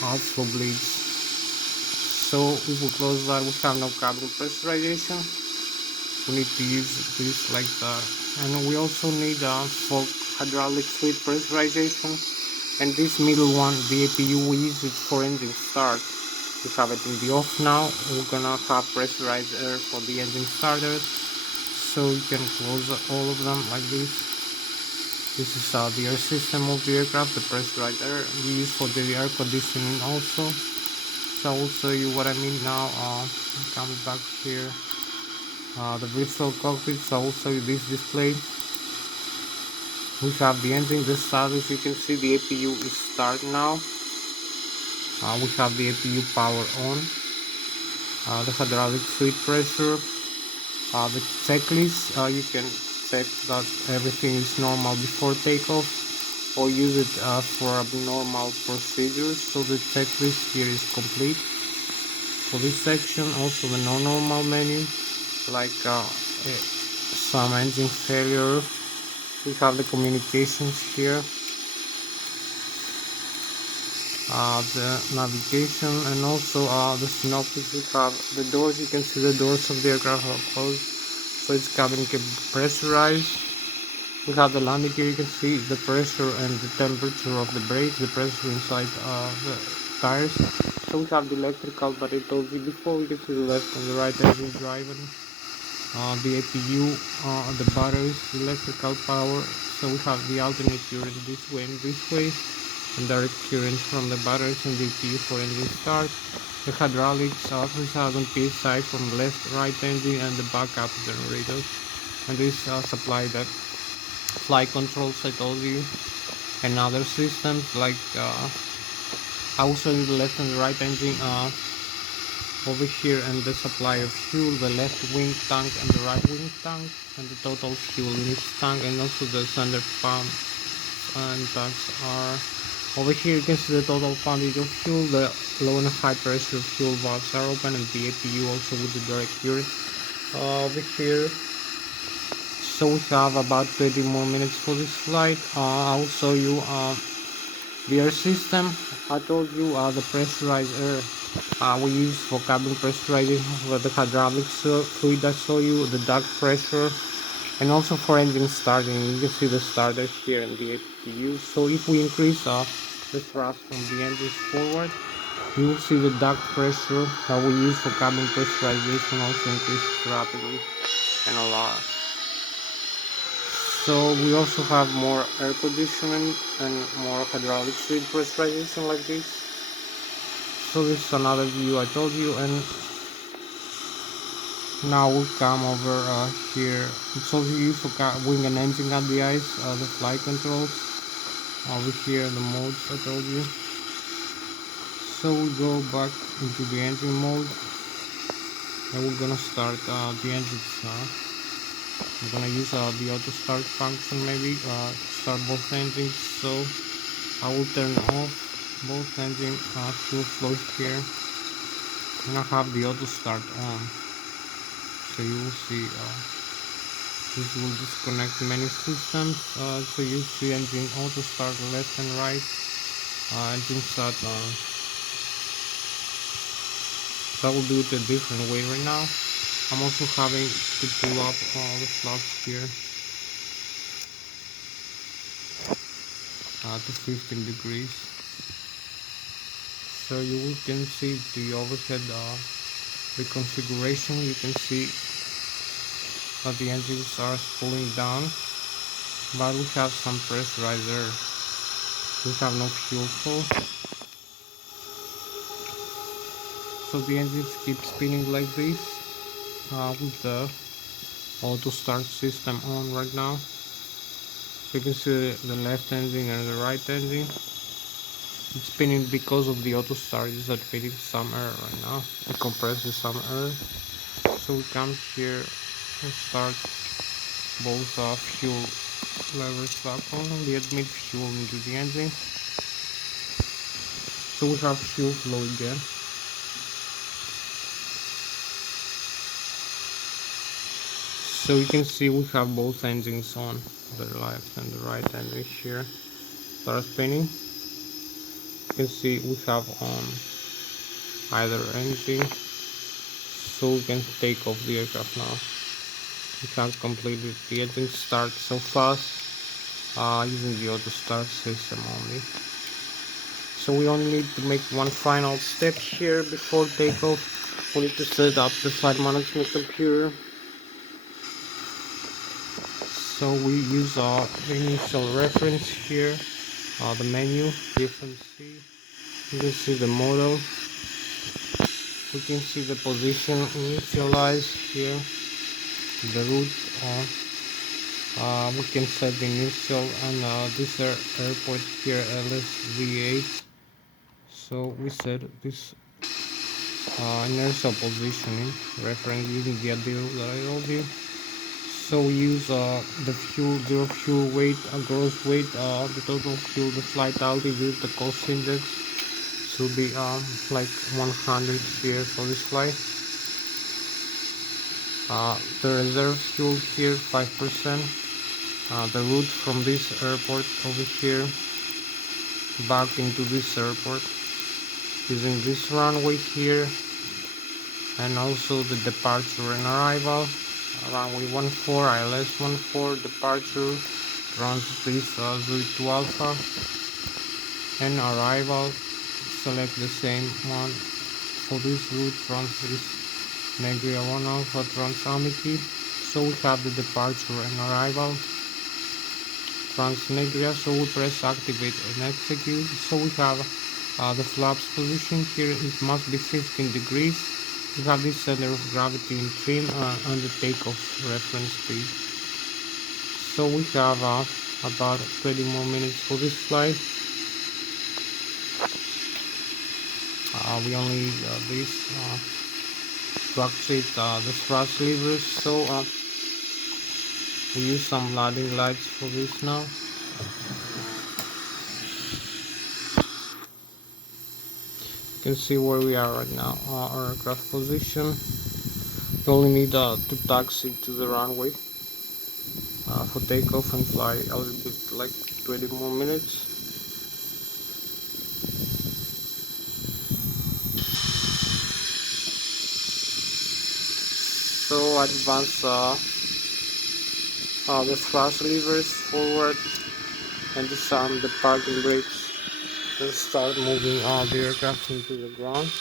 outflow bleeds. So if we close that, we have no cabin pressurization. We need to use this like that, and we also need for hydraulic fluid pressurization. And this middle one, the APU, we use it for engine start. We have it in the off now. We're gonna have pressurized air for the engine starters, so you can close all of them like this. This is the air system of the aircraft, the pressurized air we use for the air conditioning also. So I will show you what I mean now. Coming back here. The virtual cockpit, so I will show you this display. We have the engine, the status. You can see the APU is start now. We have the APU power on. The hydraulic fluid pressure. The checklist, you can check that everything is normal before takeoff, or use it for abnormal procedures. So the checklist here is complete. For this section, also the non-normal menu, like some engine failure. We have the communications here, the navigation, and also the synoptics. We have the doors. You can see the doors of the aircraft are closed, so its cabin can be pressurized. We have the landing gear. You can see the pressure and the temperature of the brakes, the pressure inside the tires. So we have the electrical, but I told you before. We can see the left and the right engine driving. The APU, the batteries, the electrical power. So we have the alternate current this way and this way, and direct current from the batteries and the APU for engine start. The hydraulics, 3000 psi from left, right engine, and the backup generator. And this supply the flight controls I told you, and other systems like also the left and the right engine over here, and the supply of fuel, the left wing tank and the right wing tank, and the total fuel in each tank, and also the sender pump and tanks are over here. You can see the total quantity of fuel, the low and high pressure fuel valves are open, and the APU also with the direct current over here. So we have about 20 more minutes for this flight. I'll show you the air system. I told you the pressurized air we use for cabin pressurization, for the hydraulic fluid. I show you the duct pressure, and also for engine starting. You can see the starter here in the APU. So if we increase the thrust from the engines forward, you will see the duct pressure that we use for cabin pressurization also increases rapidly and a lot. So we also have more air conditioning and more hydraulic fluid pressurization like this. So this is another view I told you, and Now we'll come over here. It's also used for wing and engine at the eyes, the flight controls. Over here the modes I told you. So we go back into the engine mode and we're gonna start the engines now. I'm gonna use the auto start function maybe to start both engines. So I will turn off both engine fuel flow here and I have the auto start on. So you will see this will disconnect many systems. So you see engine auto start left and right, engine start on. So I will do it a different way right now. I'm also having to pull up all the flaps here to 15 degrees. So you can see the overhead reconfiguration. You can see that the engines are pulling down, but we have some pressure right there. We have no fuel flow. So the engines keep spinning like this with the auto start system on right now. You can see the left engine and the right engine. It's spinning because of the auto start is admitting some air right now. It compresses some air. So we come here and start both fuel levers back on. We admit fuel into the engine. So we have fuel flow again. So you can see we have both engines on, the left and the right engine here. Start spinning. You can see we have on either engine, so we can take off the aircraft now. We have completed the engine start so fast using the auto start system only. So we only need to make one final step here before takeoff. We need to set up the flight management computer. So we use the initial reference here, the menu, FMC. You can see the model. We can see the position initialized here, the route. We can set the initial and this airport here, Lszh. So we set this inertial positioning reference using the adder that I told you. So we use the zero fuel weight, gross weight, the total fuel, the flight altitude, the cost index. Should be like 100 here for this flight. The reserve fuel here 5%. The route from this airport over here back into this airport using this runway here, and also the departure and arrival. Runway 14, ILS 14, departure runs this Zurich to Alpha, and arrival select the same one for this route, runs this Negria 1 Alpha Trans-Amity. So we have the departure and arrival Trans-Negria, so we press activate and execute. So we have the flaps position here, it must be 15 degrees. We have this center of gravity in trim and the takeoff reference speed. So we have about 20 more minutes for this flight. We only need this to activate the thrust levers. So we use some landing lights for this now. You can see where we are right now, our aircraft position. We only need to taxi to the runway for takeoff and fly a little bit, like 20 more minutes. So advance the thrust levers forward and disarm the parking brakes and start moving the aircraft into the ground.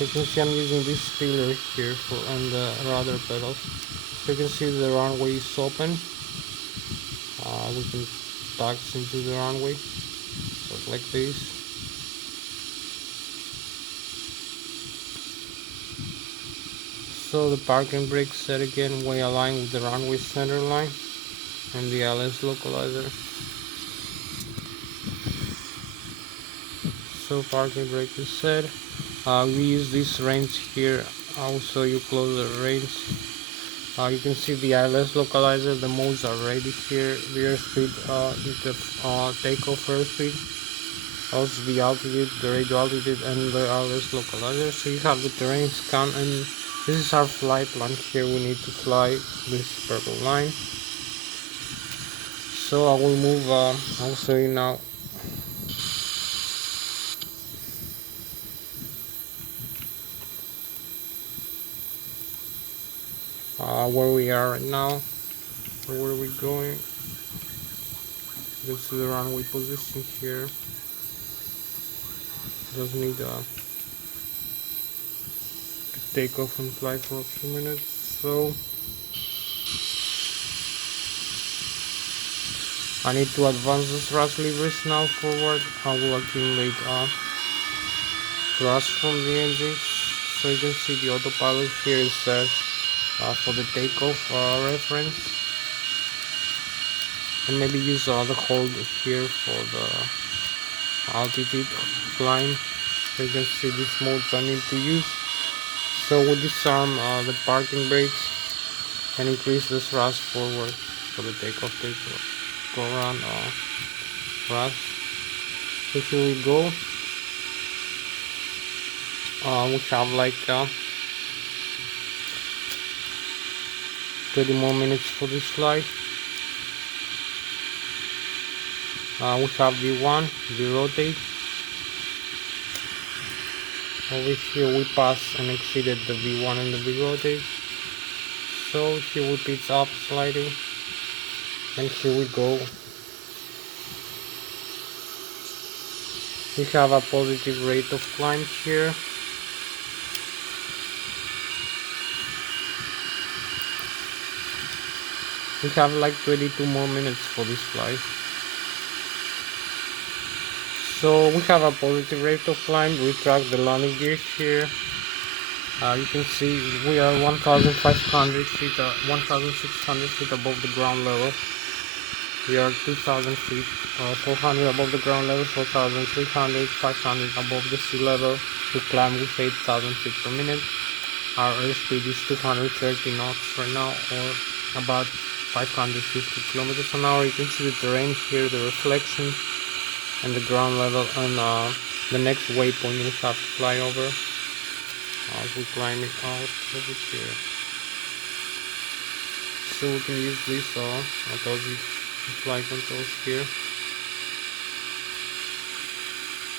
You can see I'm using this spiller here and the rudder pedals. You can see the runway is open. we can tax into the runway, so like this. So the parking brake set again, way aligned with the runway center line and the Lszh localizer. So parking brake is set. We use this range here. I will show you closer range. You can see the Lszh localizer, the modes are ready here. The airspeed, the takeoff airspeed, also the altitude, the radio altitude, and the Lszh localizer. So you have the terrain scan, and this is our flight plan here. We need to fly this purple line. So I will move, I'll show you now. Where we are right now, where are we going? You can see the runway position here. Just need to take off and fly for a few minutes. So I need to advance the thrust levers now forward. I will accumulate thrust from the engine. So you can see the autopilot here is set for the takeoff reference, and maybe use the hold here for the altitude climb. So you can see these modes I need to use. So we'll disarm the parking brakes and increase the thrust forward for the takeoff, go around thrust. So here we go. We have like 30 more minutes for this flight. We have V1, we rotate. Over here we pass and exceeded the V1 and the V rotate. So here we pitch up slightly, and here we go. We have a positive rate of climb here. We have like 22 more minutes for this flight. So we have a positive rate of climb. We track the landing gear here. You can see we are 1,500 feet, 1,600 feet above the ground level. We are 2,000 feet, 400 above the ground level, 4,300, 500 above the sea level. We climb with 8,000 feet per minute. Our airspeed is 230 knots right now, or about 550 kilometers an hour. You can see the terrain here, the reflection, and the ground level, and the next waypoint we have to fly over. We're climbing out over here. So we can use this, I told you, flight controls here,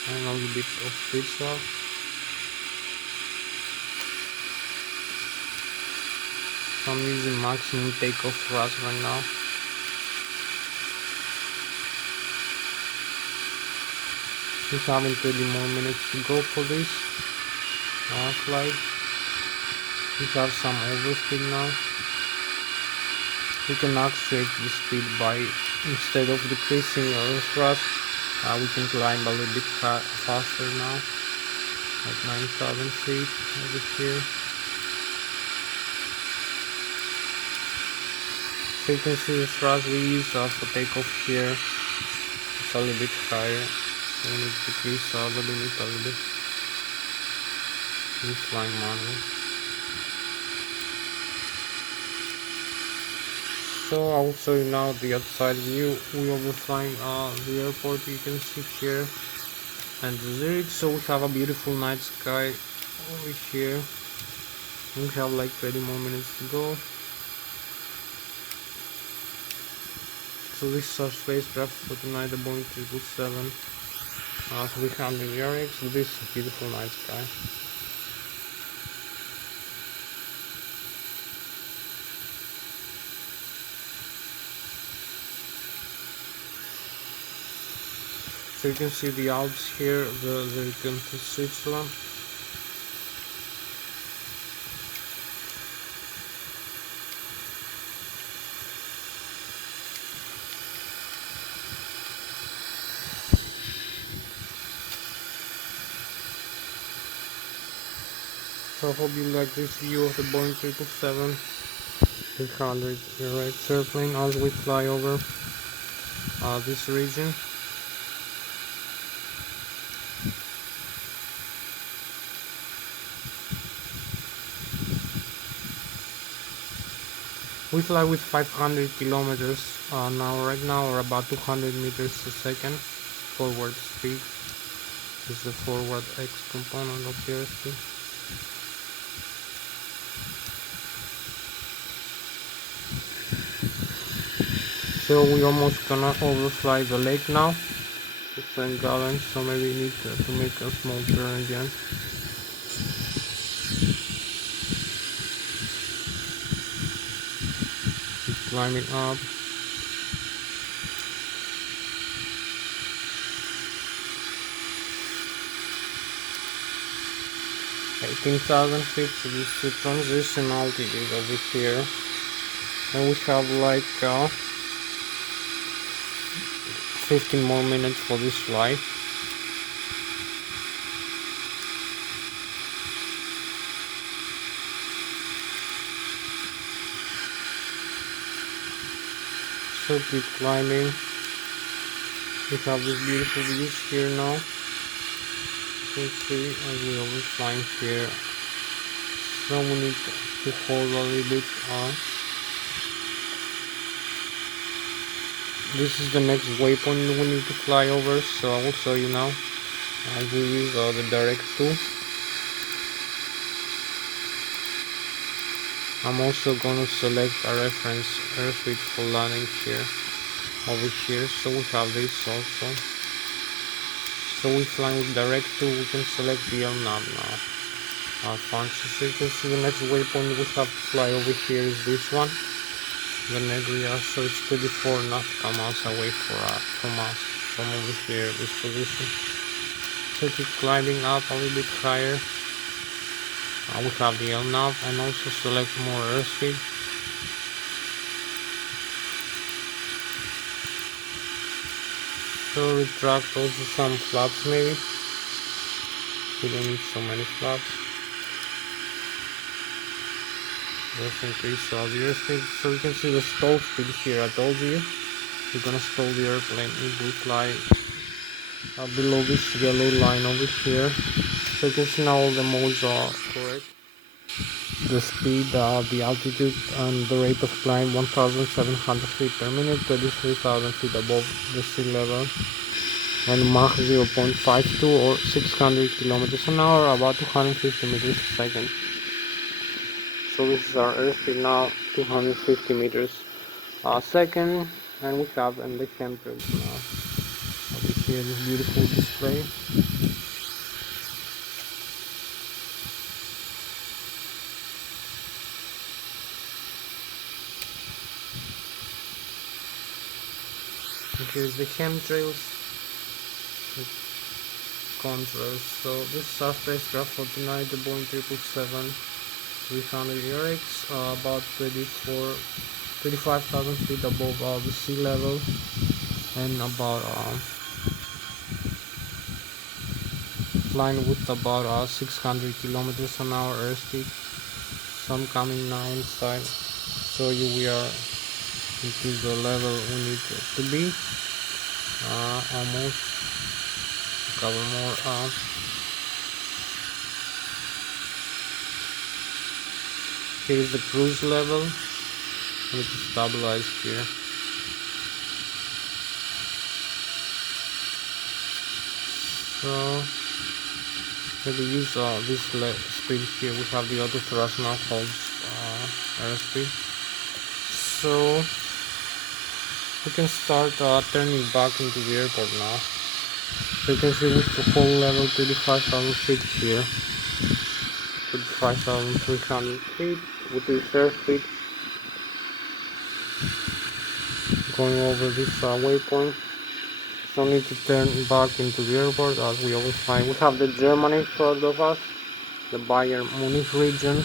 and a little bit of pitch up. So I'm using maximum takeoff thrust right now. Just having 30 more minutes to go for this flight. We have some overspeed now. We can actuate the speed by, instead of decreasing our thrust, we can climb a little bit faster now, like 9,000 feet over here. So you can see the thrust we use for takeoff here. It's a little bit higher. So we need to decrease the limit a little bit. We're flying manually. So I will show you now the outside view. We overflying the airport, you can see here, and the Zurich. So we have a beautiful night sky over here. We have like 30 more minutes to go. So this is our spacecraft for tonight, the Boeing 777. 300 ERX. This is a beautiful night sky. So you can see the Alps here, the country Switzerland. So I hope you like this view of the Boeing 777-300 ERX airplane as we fly over this region. We fly with 500 kilometers now, right now, or about 200 meters a second forward speed. This is the forward X component of the airspeed. So we almost gonna overfly the lake now with St. Gallen, so maybe we need to make a small turn again. Keep climbing up. 18,000 feet, so this is the transition altitude over here. And we have like 15 more minutes for this flight. So keep climbing. We have this beautiful views here now. You can see as we are flying here. So we need to hold a little bit on. This is the next waypoint we need to fly over, so I will show you now. I will use the direct tool. I'm also going to select a reference airspeed for landing here, over here, so we have this also. So we fly with direct tool, we can select the LNAV now. Function. So you can see the next waypoint we have to fly over here is this one. The Negria, so it's 34 nautical miles away from us, from over here, this position. So keep climbing up a little bit higher. We have the LNAV and also select more airspeed. So retract also some flaps maybe. We don't need so many flaps. Just increase the airspeed. So you can see the stall speed here. I told you we're gonna stall the airplane if we fly below this yellow line over here. So you can see now all the modes are correct. The speed, the altitude, and the rate of climb 1,700 feet per minute, 33,000 feet above the sea level, and Mach 0.52 or 600 kilometers an hour, about 250 meters a second. So this is our airspeed now, 250 meters a second, and we have in the chemtrails now. Over here, this beautiful display. And here's the chemtrails, the contrast. So this is our spacecraft for tonight, the Boeing 777-300 ERX, about 35,000 feet above the sea level, and about flying with about 600 kilometers an hour airspeed. So I'm coming now inside, show you we are into the level we need to be. Almost a couple more up. Here is the cruise level. I need to stabilize here. So maybe use this speed here. We have the auto thrust now holds airspeed. So we can start turning back into the airport now. So you can see with the whole level 35,000 feet here, 35,300 feet with this airspeed. Going over this waypoint. So need to turn back into the airport as we always find. We have the Germany in front of us, the Bayern Munich region.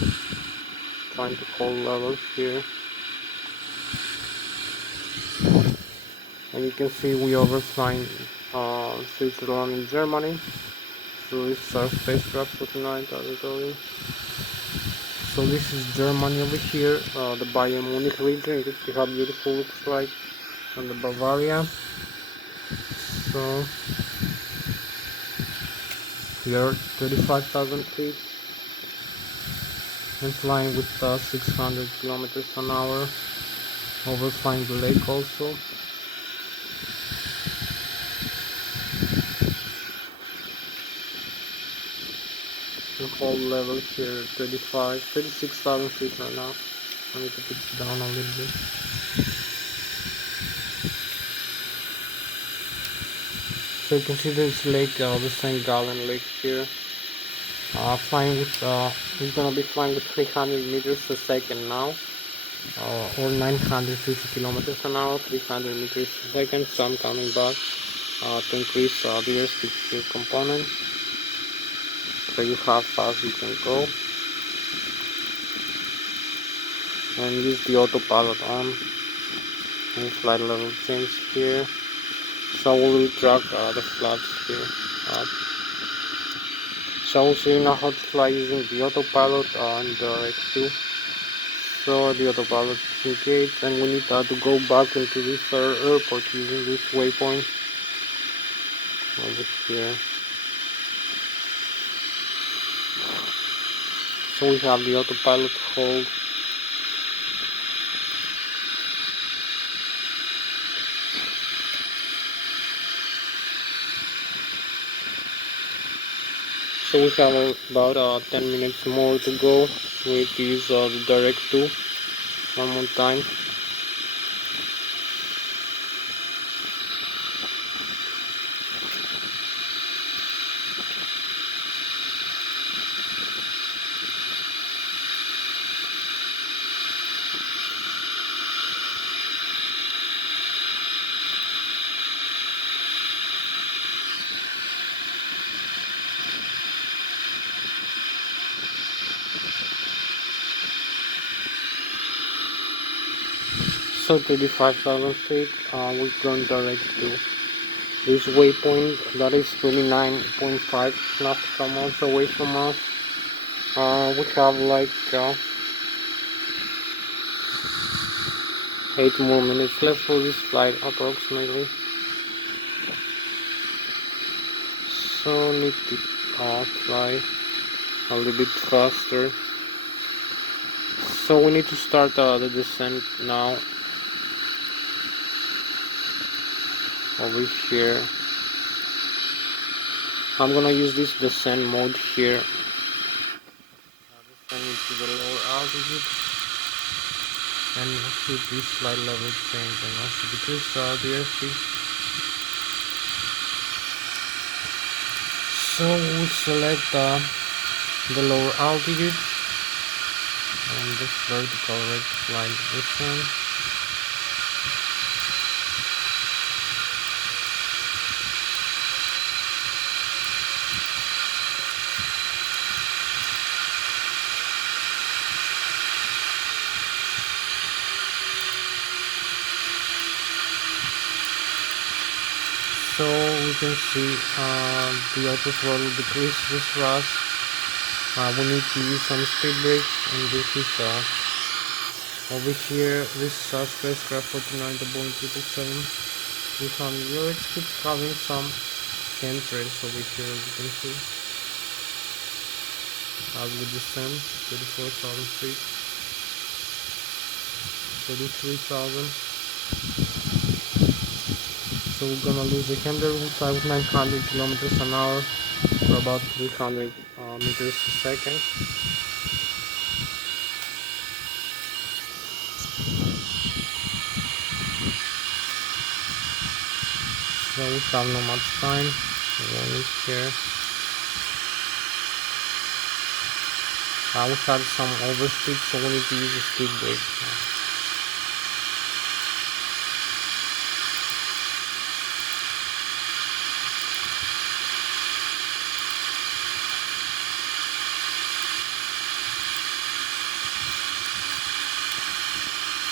Trying to hold levels here. And you can see we overflying Switzerland and Germany. So this is our spacecraft for tonight, I will tell you. So this is Germany over here, the Bayern Munich region. You can see how beautiful it looks like, and the Bavaria. So we are 35,000 feet and flying with 600 kilometers an hour, overflying the lake also. The whole level here 36,000 feet right now. I need to put it down a little bit. So you can see this lake, the St. Gallen Lake here. Flying with, we're gonna be flying with 300 meters a second now, or 950 kilometers an hour, 300 meters a second. So I'm coming back to increase the airspeed component, so you how fast you can go, and use the autopilot on and flight level change here. So we will drag the flaps here up. So also you know how to fly using the autopilot and the X2. So the autopilot is engaged, and we need to go back into this airport using this waypoint over here. So we have the autopilot hold. So we have about 10 minutes more to go. We need to use the direct 2 one more time. So 35,000 feet, we're going direct to this waypoint that is 29.5 nautical miles away from us. We have like 8 more minutes left for this flight approximately. So need to fly a little bit faster. So we need to start the descent now. Over here, I'm gonna use this descent mode here. Descend to the lower altitude and hit this flight level change, and also decrease the airspeed. So we select the lower altitude and this vertical rate flight descent. So we can see the auto throttle decrease this thrust. We need to use some speed brakes, and this is over here. This is our spacecraft for tonight, the Boeing 777-300. Let's keep having some chemtrails over here, as you can see. As we descend, 34,000 feet, 33,000. So we're gonna lose the camera. We'll fly with 900 kilometers an hour for about 300 meters a second. So we have not much time. We're only here. We had some overspeed, so we need to use a speed brake.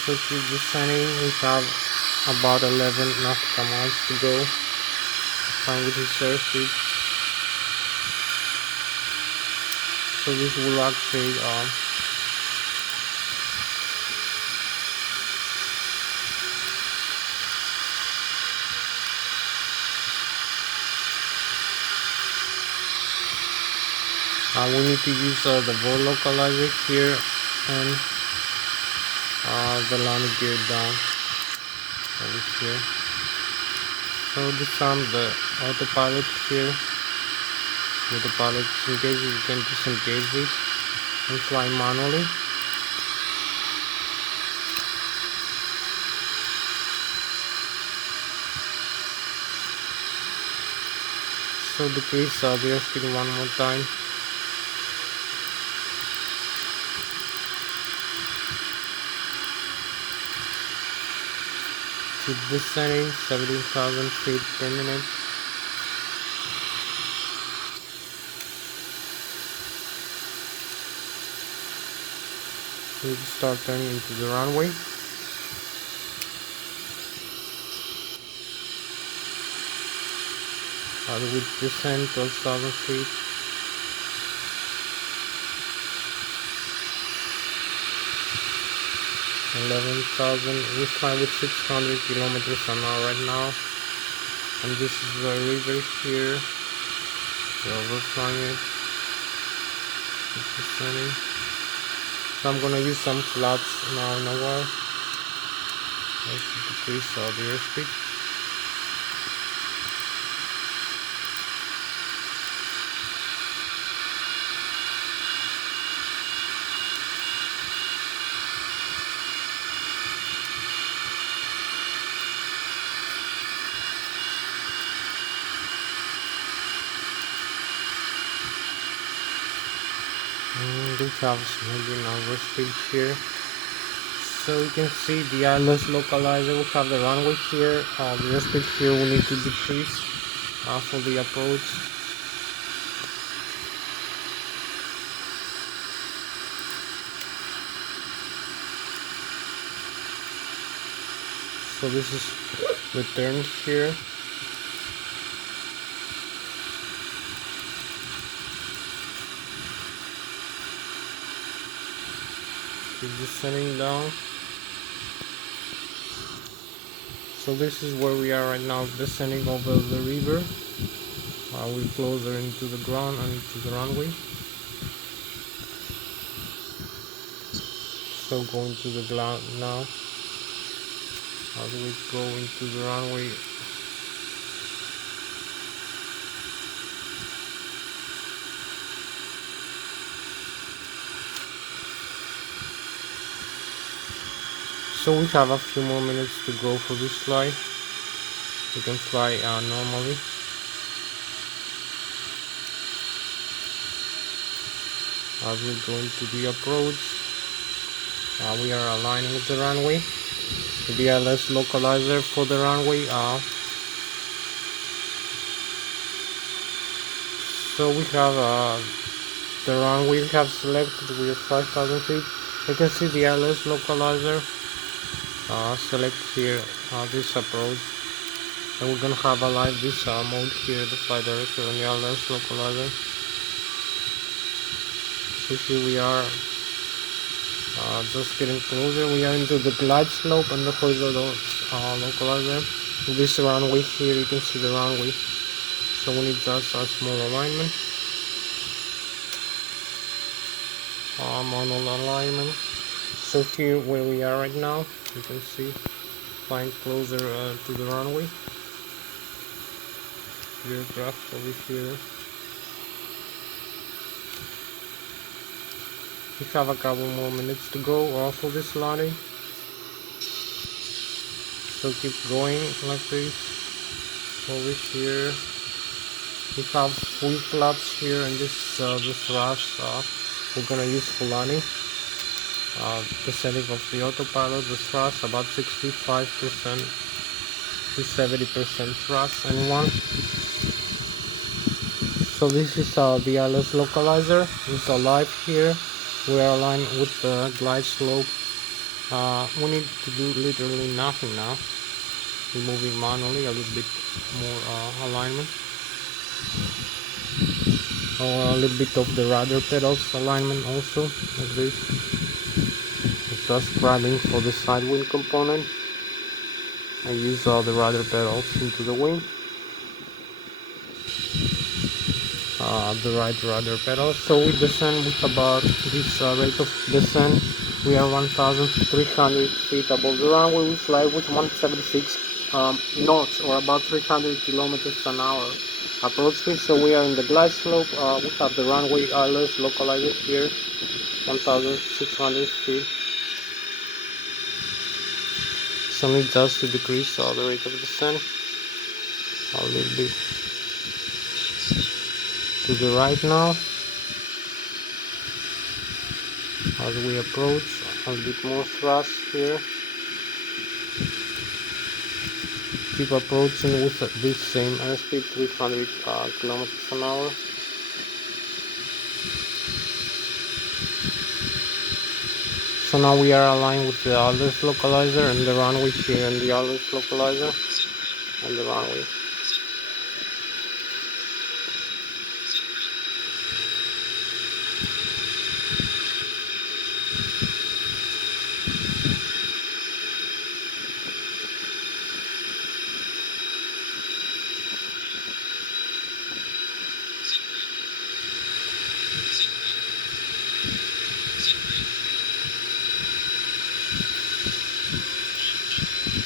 So keep descending. We have about 11 nautical miles to go. Fine with this airspeed. So this will actually we need to use the board localizer here and the landing gear down over here. So disarm the autopilot here. With the pilot disengage, you can disengage it and fly manually. So decrease the airspeed one more time. Keep descending 17,000 feet per minute. We start turning into the runway. We descend 12,000 feet. 11,000. We fly with 600 kilometers an hour right now, and this is the river here. We're flying it. It's descending. So I'm gonna use some flaps now in a while. Let's decrease the airspeed. We have maybe an overspeed here. So you can see the Lszh localizer. We have the runway here. The airspeed here we need to decrease for the approach. So this is the turn here. Keep descending down. So this is where we are right now, descending over the river. We're closer into the ground and into the runway. So going to the ground now. As we go into the runway. So we have a few more minutes to go for this flight. We can fly normally. As we go into the approach, we are aligning with the runway. The Lszh localizer for the runway. So we have the runway we have selected. We have 5,000 feet. You can see the Lszh localizer. Select here this approach, and we're gonna have alive this mode here, the flight director on the Lszh localizer. So here we are, just getting closer. We are into the glide slope and the horizontal localizer. This runway here, you can see the runway. So we need just a small alignment, manual alignment. So here where we are right now, you can see flying closer to the runway. Aircraft over here. We have a couple more minutes to go for this landing. So keep going like this. Over here. We have full flaps here, and this thrust we're gonna use for landing. The setting of the autopilot, the thrust about 65% to 70% thrust and one. So this is the Lszh localizer. It's alive here. We are aligned with the glide slope. We need to do literally nothing now. We're moving manually, a little bit more alignment. A little bit of the rudder pedals alignment also, like this. Just grabbing for the side wing component. I use all the rudder pedals into the wing. The right rudder pedal. So we descend with about this rate of descent. We are 1,300 feet above the runway. We fly with 176 knots, or about 300 kilometers an hour approach speed. So we are in the glide slope. We have the runway Lszh localizer here, 1,600 feet. So need just to decrease the rate of descent a little bit to the right now. As we approach, a bit more thrust here. Keep approaching with this same airspeed, 300 kilometers an hour. So now we are aligned with the Lszh localizer and the runway here, and the Lszh localizer and the runway.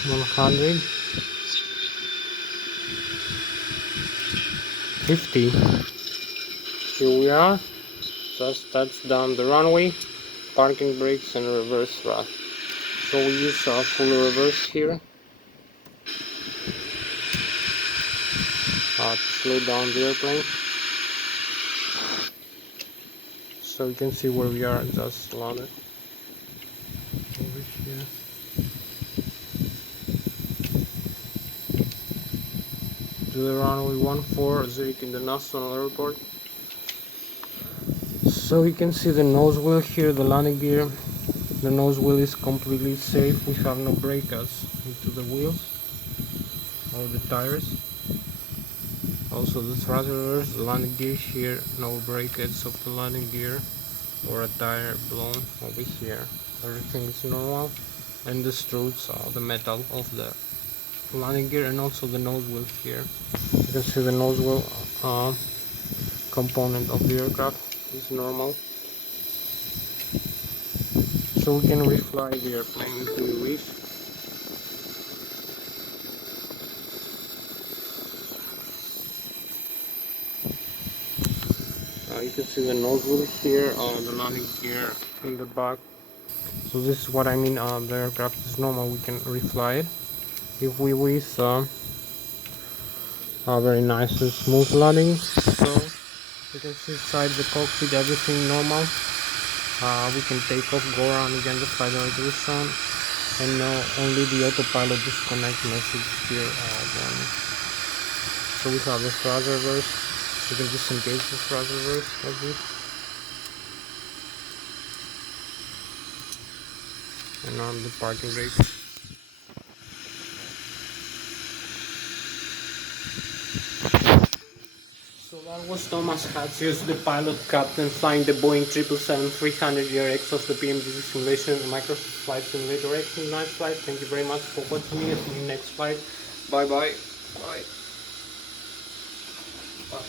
One 150. Here we are. Just touch down the runway, parking brakes and reverse thrust. So we use full reverse here to slow down the airplane. So you can see where we are, just landed over here. To the runway 14 Zurich International Airport. So you can see the nose wheel here, the landing gear. The nose wheel is completely safe. We have no breakage into the wheels or the tires. Also the thrusters, the landing gear here, no breakage of the landing gear or a tire blown over here. Everything is normal. And the struts, the metal of the landing gear, and also the nose wheel here. You can see the nose wheel component of the aircraft is normal. So we can refly the airplane if we wish. You can see the nose wheel here, the landing gear in the back. So this is what I mean, the aircraft is normal, we can refly it if we wish. Very nice and smooth landing. So you can see inside the cockpit everything normal. We can take off, go around again the flight zone, and now only the autopilot disconnect message here. So we have the thrust reverse. You can disengage the thrust reverse like this. And on the parking brake. So that was Thomas Hatsios, the pilot captain flying the Boeing 777-300ERX of the PMDC simulation and Microsoft Flight Simulator X. Nice flight. Thank you very much for watching me. See you next flight. Bye bye. Bye. Bye.